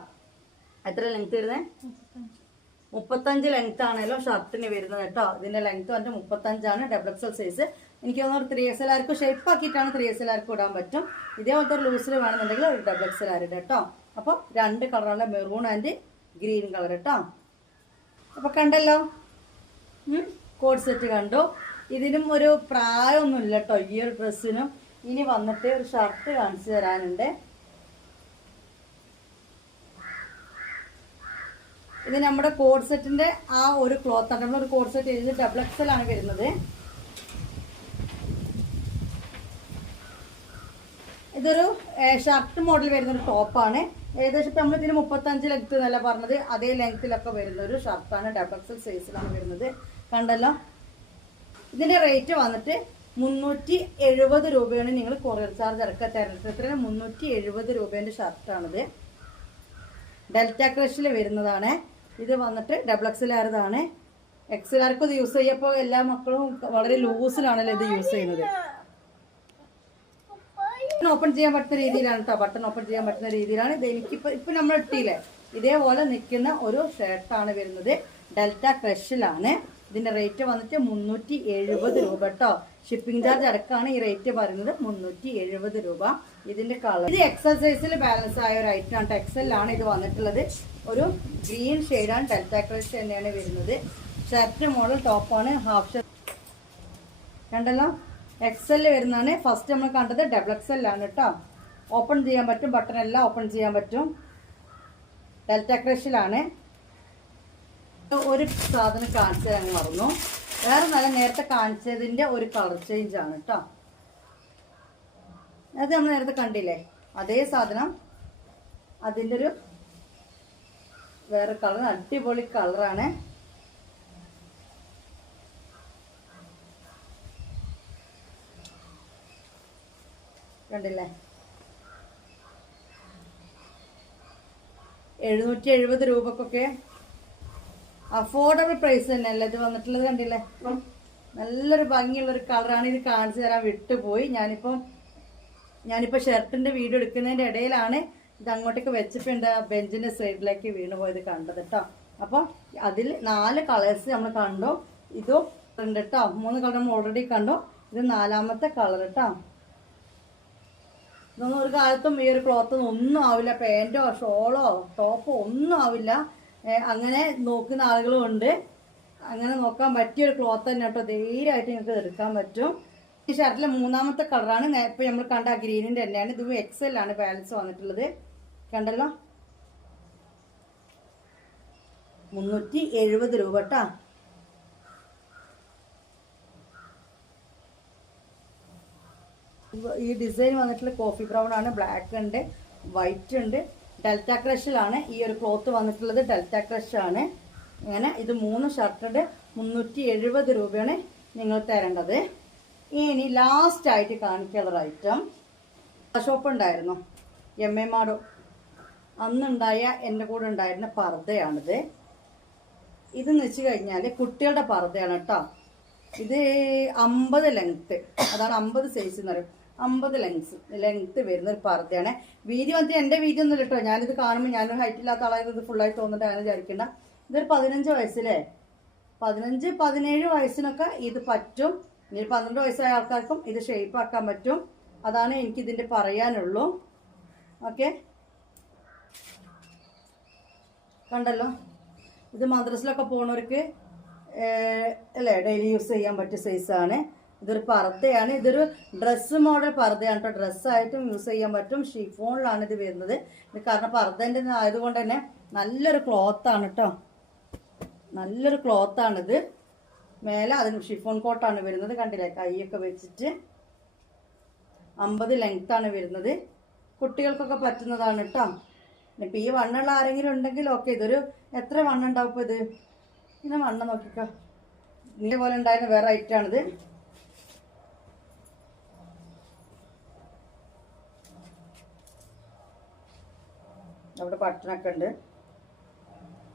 എത്ര ലെങ്ത് വരുന്നത്? 35 ലെങ്ത് ആണല്ലോ ഷർട്ടിന് വരുന്നത് കേട്ടോ. ഇതിന്റെ ലെങ്ത് വന്നിട്ട് 35ആണ്. XXL size. എനിക്ക് തോന്നുന്നു 3XL ഷേപ്പ് ആക്കിയിട്ടാണ് 3XL ഇടാൻ പറ്റും. ഇതേപോലത്തെ ഒരു ലൂസിൽ വേണമെന്നുണ്ടെങ്കിൽ ഒരു XXL കേട്ടോ. അപ്പോൾ 2 കളറുള്ള മെറൂൺ ആൻഡ് ഗ്രീൻ കളർ കേട്ടോ. അപ്പൊ കണ്ടല്ലോ, കോഡ് സെറ്റ് കണ്ടു. ഇതിനും ഒരു പ്രായമൊന്നുമില്ല കേട്ടോ ഈ ഒരു ഡ്രസ്സിനും. ഇനി വന്നിട്ട് ഒരു ഷർട്ട് കാണിച്ചു തരാനുണ്ട്. ഇത് നമ്മുടെ കോഡ് സെറ്റിന്റെ ആ ഒരു ക്ലോത്ത് ആണ്. നമ്മളൊരു കോഡ് സെറ്റ് ഇത് XXL ആണ് വരുന്നത്. ഇതൊരു ഷർട്ട് മോഡൽ വരുന്ന ഒരു ടോപ്പാണ്. ഏകദേശം ഇപ്പം നമ്മൾ ഇതിന് 35 ലെങ്ത് എന്നല്ല പറഞ്ഞത്, അതേ ലെങ്ത്തിലൊക്കെ വരുന്ന ഒരു ഷർട്ടാണ്. XXL സൈസിലാണ് വരുന്നത്. കണ്ടല്ലോ, ഇതിന്റെ റേറ്റ് വന്നിട്ട് 370 രൂപയാണ്. നിങ്ങൾ കൊറിയർ ചാർജ് അടക്കം തരുന്നത്. എത്ര? 370 രൂപേന്റെ ഷർട്ടാണിത്. ഡെൽറ്റ ക്രഷിൽ വരുന്നതാണ്. ഇത് വന്നിട്ട് ഡബിൾ എക്സലാരതാണ്. എക്സലാർക്ക് ഇത് യൂസ് ചെയ്യപ്പോൾ എല്ലാ മക്കളും വളരെ ലൂസിലാണല്ലോ ഇത് യൂസ് ചെയ്യുന്നത്. ഓപ്പൺ ചെയ്യാൻ പറ്റുന്ന രീതിയിലാണ് കേട്ടോ. ബട്ടൺ ഓപ്പൺ ചെയ്യാൻ പറ്റുന്ന രീതിയിലാണ് ഇത്. ഇപ്പൊ നമ്മൾ ഇട്ടില്ലേ ഇതേപോലെ നിൽക്കുന്ന ഒരു ഷർട്ടാണ് വരുന്നത്. ഡെൽറ്റ ക്രഷിലാണ്. ഇതിന്റെ റേറ്റ് വന്നിട്ട് 370 രൂപ കേട്ടോ. ഷിപ്പിംഗ് ചാർജ് അടക്കമാണ് ഈ റേറ്റ് പറയുന്നത്. 370 രൂപ. ഇതിന്റെ കളർ ഇത് എക്സൽ സൈസിൽ ബാലൻസ് ആയ ഒരു ഐറ്റം ആണ്. എക്സലാണ് ഇത് വന്നിട്ടുള്ളത്. ഒരു ഗ്രീൻ ഷെയ്ഡാണ്. ഡെൽറ്റ ക്രഷ് തന്നെയാണ് വരുന്നത്. ഷർട്ട് മോഡൽ ടോപ്പാണ്. ഹാഫ് ഷർട്ട് കണ്ടല്ലോ. എക്സൽ വരുന്നതാണ്. ഫസ്റ്റ് നമ്മൾ കണ്ടത് ഡബിൾ എക്സലാണ് കേട്ടോ. ഓപ്പൺ ചെയ്യാൻ പറ്റും. ബട്ടൺ എല്ലാം ഓപ്പൺ ചെയ്യാൻ പറ്റും. ഡെൽറ്റ ക്രഷിലാണ്. ഒരു സാധനം കാണിച്ചു തരാൻ മറന്നു. വേറെ നല്ല നേരത്തെ കാണിച്ചതിന്റെ ഒരു കളർ ചേഞ്ച് ആണ് കേട്ടോ. അത് നമ്മൾ നേരത്തെ കണ്ടില്ലേ അതേ സാധനം. അതിൻ്റെ ഒരു വേറെ കളർ. അടിപൊളി കളറാണ്. കണ്ടില്ലേ? 770 രൂപക്കൊക്കെ അഫോർഡബിൾ പ്രൈസ് തന്നെയല്ലേ ഇത് വന്നിട്ടുള്ളത്. കണ്ടില്ലേ? നല്ലൊരു ഭംഗിയുള്ള ഒരു കളറാണ്. ഇത് കാണിച്ചു തരാൻ വിട്ടുപോയി. ഞാനിപ്പോ ഷർട്ടിന്റെ വീഡിയോ എടുക്കുന്നതിന്റെ ഇടയിലാണ് ഇത് അങ്ങോട്ടേക്ക് വെച്ചപ്പോ എന്താ ബെഞ്ചിന്റെ സൈഡിലേക്ക് വീണ് പോയത് കണ്ടത് കേട്ടോ. അപ്പൊ അതിൽ 4 കളേഴ്സ് നമ്മൾ കണ്ടു. ഇതും ഉണ്ട് കേട്ടോ. 3 കളർ നമ്മൾ ഓൾറെഡി കണ്ടു. ഇത് 4ാമത്തെ കളർ കേട്ടോ. ഇതൊന്നും ഒരു കാലത്തും ഈ ഒരു ക്ലോത്ത് ഒന്നും ആവില്ല. പാൻറ്റോ ഷോളോ ടോപ്പോ ഒന്നും ആവില്ല. അങ്ങനെ നോക്കുന്ന ആളുകളും ഉണ്ട്. അങ്ങനെ നോക്കാൻ പറ്റിയൊരു ക്ലോത്ത് തന്നെ കേട്ടോ. ധൈര്യമായിട്ട് നിങ്ങൾക്ക് എടുക്കാൻ പറ്റും. ഈ ഷർട്ടിലെ 3ാമത്തെ കളറാണ്. ഇപ്പൊ നമ്മൾ കണ്ട ആ ഗ്രീനിന്റെ തന്നെയാണ്. ഇത് എക്സൽ ആണ് ബാലൻസ് വന്നിട്ടുള്ളത്. കണ്ടല്ലോ? 370 രൂപ കേട്ടോ. ഈ ഡിസൈൻ വന്നിട്ടുള്ള കോഫി ബ്രൗൺ ആണ്. ബ്ലാക്ക് ഉണ്ട്, വൈറ്റ് ഉണ്ട്. ഡെൽറ്റ ക്രഷിലാണ് ഈ ഒരു ക്ലോത്ത് വന്നിട്ടുള്ളത്. ഡെൽറ്റ ക്രഷ് ആണ്. അങ്ങനെ ഇത് 3 ഷർട്ടുണ്ട്. 370 രൂപയാണ് നിങ്ങൾ തരേണ്ടത്. ഇനി ലാസ്റ്റ് ആയിട്ട് കാണിക്കാനുള്ള ഐറ്റം ഷോപ്പ് ഉണ്ടായിരുന്നു. എം.എ. മാഡോ അന്നുണ്ടായ എൻ്റെ കൂടെ ഉണ്ടായിരുന്ന പർദ്ദയാണിത്. ഇതെന്ന് വെച്ച് കഴിഞ്ഞാൽ കുട്ടികളുടെ പർദ്ദയാണ് കേട്ടോ. ഇത് 50 ലെങ്ത്ത്. അതാണ് 50 സൈസ് എന്ന് പറയും. 50 ലെങ്ത്ത് വരുന്ന ഒരു പർദ്ദയാണ്. വീതി വന്നിട്ട് എൻ്റെ വീതി ഒന്നും കേട്ടോ. ഞാനിത് കാണുമ്പോൾ ഞാനൊരു ഹൈറ്റ് ഇല്ലാത്ത ആളായത് ഇത് ഫുള്ളായി തോന്നിട്ട് അങ്ങനെ വിചാരിക്കണ്ട. ഇതൊരു 15 വയസ്സിലെ 15-17 വയസ്സിനൊക്കെ ഇത് പറ്റും. ഇനി 12 വയസ്സായ ആൾക്കാർക്കും ഇത് ഷേപ്പ് ആക്കാൻ പറ്റും. അതാണ് എനിക്കിതിൻ്റെ പറയാനുള്ളൂ. ഓക്കെ, കണ്ടല്ലോ? ഇത് മദ്രസിലൊക്കെ പോകുന്നവർക്ക് അല്ലേ ഡെയിലി യൂസ് ചെയ്യാൻ പറ്റിയ സൈസാണ്. ഇതൊരു പർദ്ദയാണ്. ഇതൊരു ഡ്രസ്സ് മോഡൽ പർദ്ദയാണ് കേട്ടോ. ഡ്രസ്സായിട്ടും യൂസ് ചെയ്യാൻ പറ്റും. ഷിഫോണിലാണ് ഇത് വരുന്നത്. ഇത് കാരണം പർദ്ദൻ്റെ ആയതുകൊണ്ട് തന്നെ നല്ലൊരു ക്ലോത്താണ് കേട്ടോ. നല്ലൊരു ക്ലോത്താണിത്. മേലെ അതിന് ഷിഫോൺ കോട്ടാണ് വരുന്നത്. കണ്ടില്ലേ? കൈയൊക്കെ വെച്ചിട്ട് 50 ലെങ്ത്താണ് വരുന്നത്. കുട്ടികൾക്കൊക്കെ പറ്റുന്നതാണ് കേട്ടോ. ഇപ്പം ഈ വണ്ണുള്ള ആരെങ്കിലും ഉണ്ടെങ്കിൽ ഓക്കെ. ഇതൊരു എത്ര വണ്ണം ഉണ്ടാവും ഇപ്പോൾ? ഇത് ഇങ്ങനെ വണ്ണം നോക്കിക്കോ. ഇതേപോലെ ഉണ്ടായിരുന്ന വേറെ ഐറ്റാണിത്. അവിടെ ബട്ടണൊക്കെ ഉണ്ട്.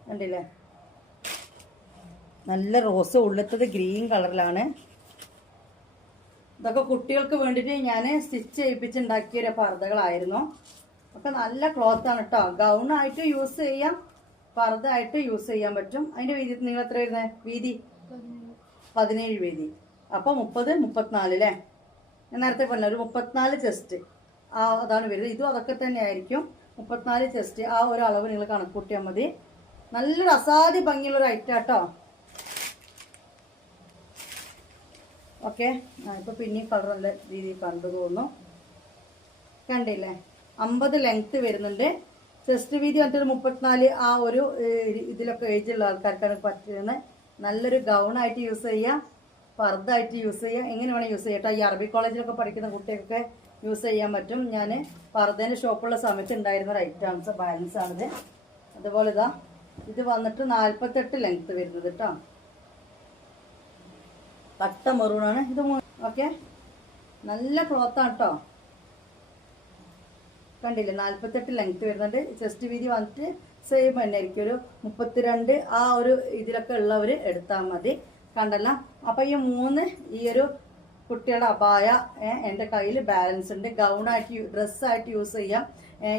കണ്ടില്ലേ? നല്ല റോസ്. ഉള്ളത്തത് ഗ്രീൻ കളറിലാണ്. ഇതൊക്കെ കുട്ടികൾക്ക് വേണ്ടിയിട്ട് ഞാൻ സ്റ്റിച്ച് ചെയ്യിപ്പിച്ചുണ്ടാക്കിയ പർദ്ദകളായിരുന്നു. ഒക്കെ നല്ല ക്ലോത്താണ് കേട്ടോ. ഗൗണായിട്ട് യൂസ് ചെയ്യാം, പർദ്ദ ആയിട്ട് യൂസ് ചെയ്യാൻ പറ്റും. അതിൻ്റെ വീതി നിങ്ങൾ എത്ര വരുന്നത്? വീതി 17 വീതി. അപ്പോൾ 30-34 അല്ലേ? ഞാൻ നേരത്തെ പറഞ്ഞ ഒരു 34 ചെസ്റ്റ് അതാണ് വരുന്നത്. ഇതും അതൊക്കെ തന്നെ ആയിരിക്കും. 34 ചെസ്റ്റ് ആ ഒരു അളവ് നിങ്ങൾ കണക്കൂട്ടിയാൽ മതി. നല്ലൊരു അസാധ്യ ഭംഗിയുള്ളൊരു ഐറ്റം കേട്ടോ. ഓക്കെ, ഇപ്പോൾ പിന്നെയും കളർ നല്ല രീതിയിൽ കണ്ടു തോന്നുന്നു. കണ്ടില്ലേ? 50 ലെങ്ത്ത് വരുന്നുണ്ട്. ചെസ്റ്റ് വീതി വന്നിട്ട് 34. ആ ഒരു ഇതിലൊക്കെ ഏജുള്ള ആൾക്കാർക്കാണ് പറ്റുന്നത്. നല്ലൊരു ഗൗണായിട്ട് യൂസ് ചെയ്യാം, പർദ്ദായിട്ട് യൂസ് ചെയ്യാം, എങ്ങനെ വേണം യൂസ് ചെയ്യാം കേട്ടോ. ഈ അറബി കോളേജിലൊക്കെ പഠിക്കുന്ന കുട്ടികൾക്കൊക്കെ യൂസ് ചെയ്യാൻ പറ്റും. ഞാൻ പർദ്ദേൻ്റെ ഷോപ്പുള്ള സമയത്ത് ഉണ്ടായിരുന്ന ഒരു ഐറ്റംസ് ബാലൻസ് ആണിത്. അതുപോലെ ഇത് വന്നിട്ട് 48 ലെങ്ത്ത് വരുന്നത് കേട്ടോ. കട്ട മെറൂണാണ് ഇത്. ഓക്കെ, നല്ല ക്ലോത്താണ് കേട്ടോ. കണ്ടില്ലേ, 48 ലെങ്ത് വരുന്നുണ്ട്. ചെസ്റ്റ് വീതി വന്നിട്ട് സെയിം തന്നെ ആയിരിക്കും, ഒരു 32 ആ ഒരു ഇതിലൊക്കെ ഉള്ളവർ എടുത്താൽ മതി. കണ്ടല്ല. അപ്പൊ ഈ ഒരു കുട്ടികളുടെ അബായ എൻ്റെ കയ്യിൽ ബാലൻസ് ഉണ്ട്. ഗൗണായിട്ട് ഡ്രസ്സായിട്ട് യൂസ് ചെയ്യാം.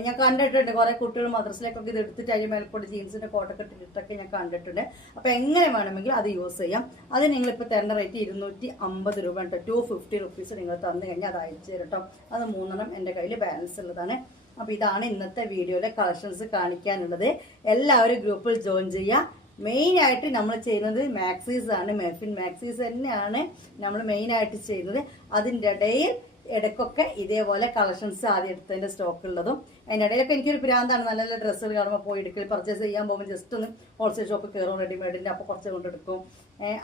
ഞാൻ കണ്ടിട്ടുണ്ട് കുറെ കുട്ടികൾ മദ്രസിലേക്കൊക്കെ ഇത് എടുത്തിട്ട് അതിന് മേൽക്കൂടെ ജീൻസിന്റെ കോട്ടൊക്കെ ഇട്ടിട്ടൊക്കെ ഞാൻ കണ്ടിട്ടുണ്ട്. അപ്പൊ എങ്ങനെ വേണമെങ്കിലും അത് യൂസ് ചെയ്യാം. അത് നിങ്ങളിപ്പോൾ തരുന്ന റേറ്റ് 250 രൂപ ഉണ്ട്. 250 റുപ്പീസ് നിങ്ങൾ തന്നു കഴിഞ്ഞാൽ അത് അയച്ചു തരും കേട്ടോ. അത് 3 എൻ്റെ കയ്യിൽ ബാലൻസ് ഉള്ളതാണ്. അപ്പൊ ഇതാണ് ഇന്നത്തെ വീഡിയോയിലെ കളക്ഷൻസ് കാണിക്കാനുള്ളത്. എല്ലാവരും ഗ്രൂപ്പിൽ ജോയിൻ ചെയ്യുക. മെയിൻ ആയിട്ട് നമ്മൾ ചെയ്യുന്നത് മാക്സീസ് ആണ്. മെഫിൻ മാക്സീസ് തന്നെയാണ് നമ്മൾ മെയിൻ ആയിട്ട് ചെയ്യുന്നത്. അതിൻ്റെ ഇടയ്ക്കൊക്കെ ഇതേപോലെ കളക്ഷൻസ് ആദ്യം എടുത്തതിന്റെ സ്റ്റോക്ക് ഉള്ളതും, അതിൻ്റെ ഇടയിലൊക്കെ എനിക്കൊരു പ്രാന്താണ്. നല്ല നല്ല ഡ്രസ്സുകൾ കാണുമ്പോൾ പോയി എടുക്കൽ, പർച്ചേസ് ചെയ്യാൻ പോകുമ്പോൾ ജസ്റ്റ് ഒന്ന് ഹോൾസെയിൽ ഷോപ്പ് കയറും റെഡിമെയ്ഡിന്റെ, അപ്പോൾ കുറച്ച് കൊണ്ടെടുക്കും.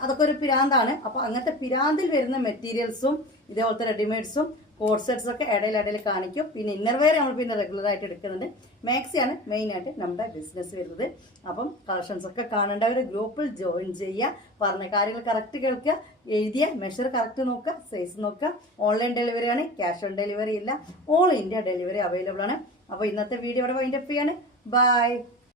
അതൊക്കെ ഒരു പ്രാന്താണ്. അപ്പോൾ അങ്ങനത്തെ പ്രാന്തിൽ വരുന്ന മെറ്റീരിയൽസും ഇതേപോലത്തെ റെഡിമെയ്ഡ്സും കോഡ് സെറ്റ്സ് ഒക്കെ ഇടയിൽ കാണിക്കും. പിന്നെ ഇന്നർവെയർ നമ്മൾ പിന്നെ റെഗുലർ ആയിട്ട് എടുക്കുന്നുണ്ട്. മാക്സിയാണ് മെയിൻ ആയിട്ട് നമ്മുടെ ബിസിനസ് വരുന്നത്. അപ്പം കളക്ഷൻസ് ഒക്കെ കാണേണ്ടവർ ഗ്രൂപ്പിൽ ജോയിൻ ചെയ്യുക. പറഞ്ഞ കാര്യങ്ങൾ കറക്റ്റ് കേൾക്കുക, എഴുതിയ മെഷർ കറക്റ്റ് നോക്കുക, സൈസ് നോക്കുക. ഓൺലൈൻ ഡെലിവറി ആണ്, ക്യാഷ് ഓൺ ഡെലിവറി ഇല്ല. ഓൾ ഇന്ത്യ ഡെലിവറി അവൈലബിൾ ആണ്. അപ്പോൾ ഇന്നത്തെ വീഡിയോ ഇവിടെ വൈൻഡപ്പ് ചെയ്യാണ്. ബൈ.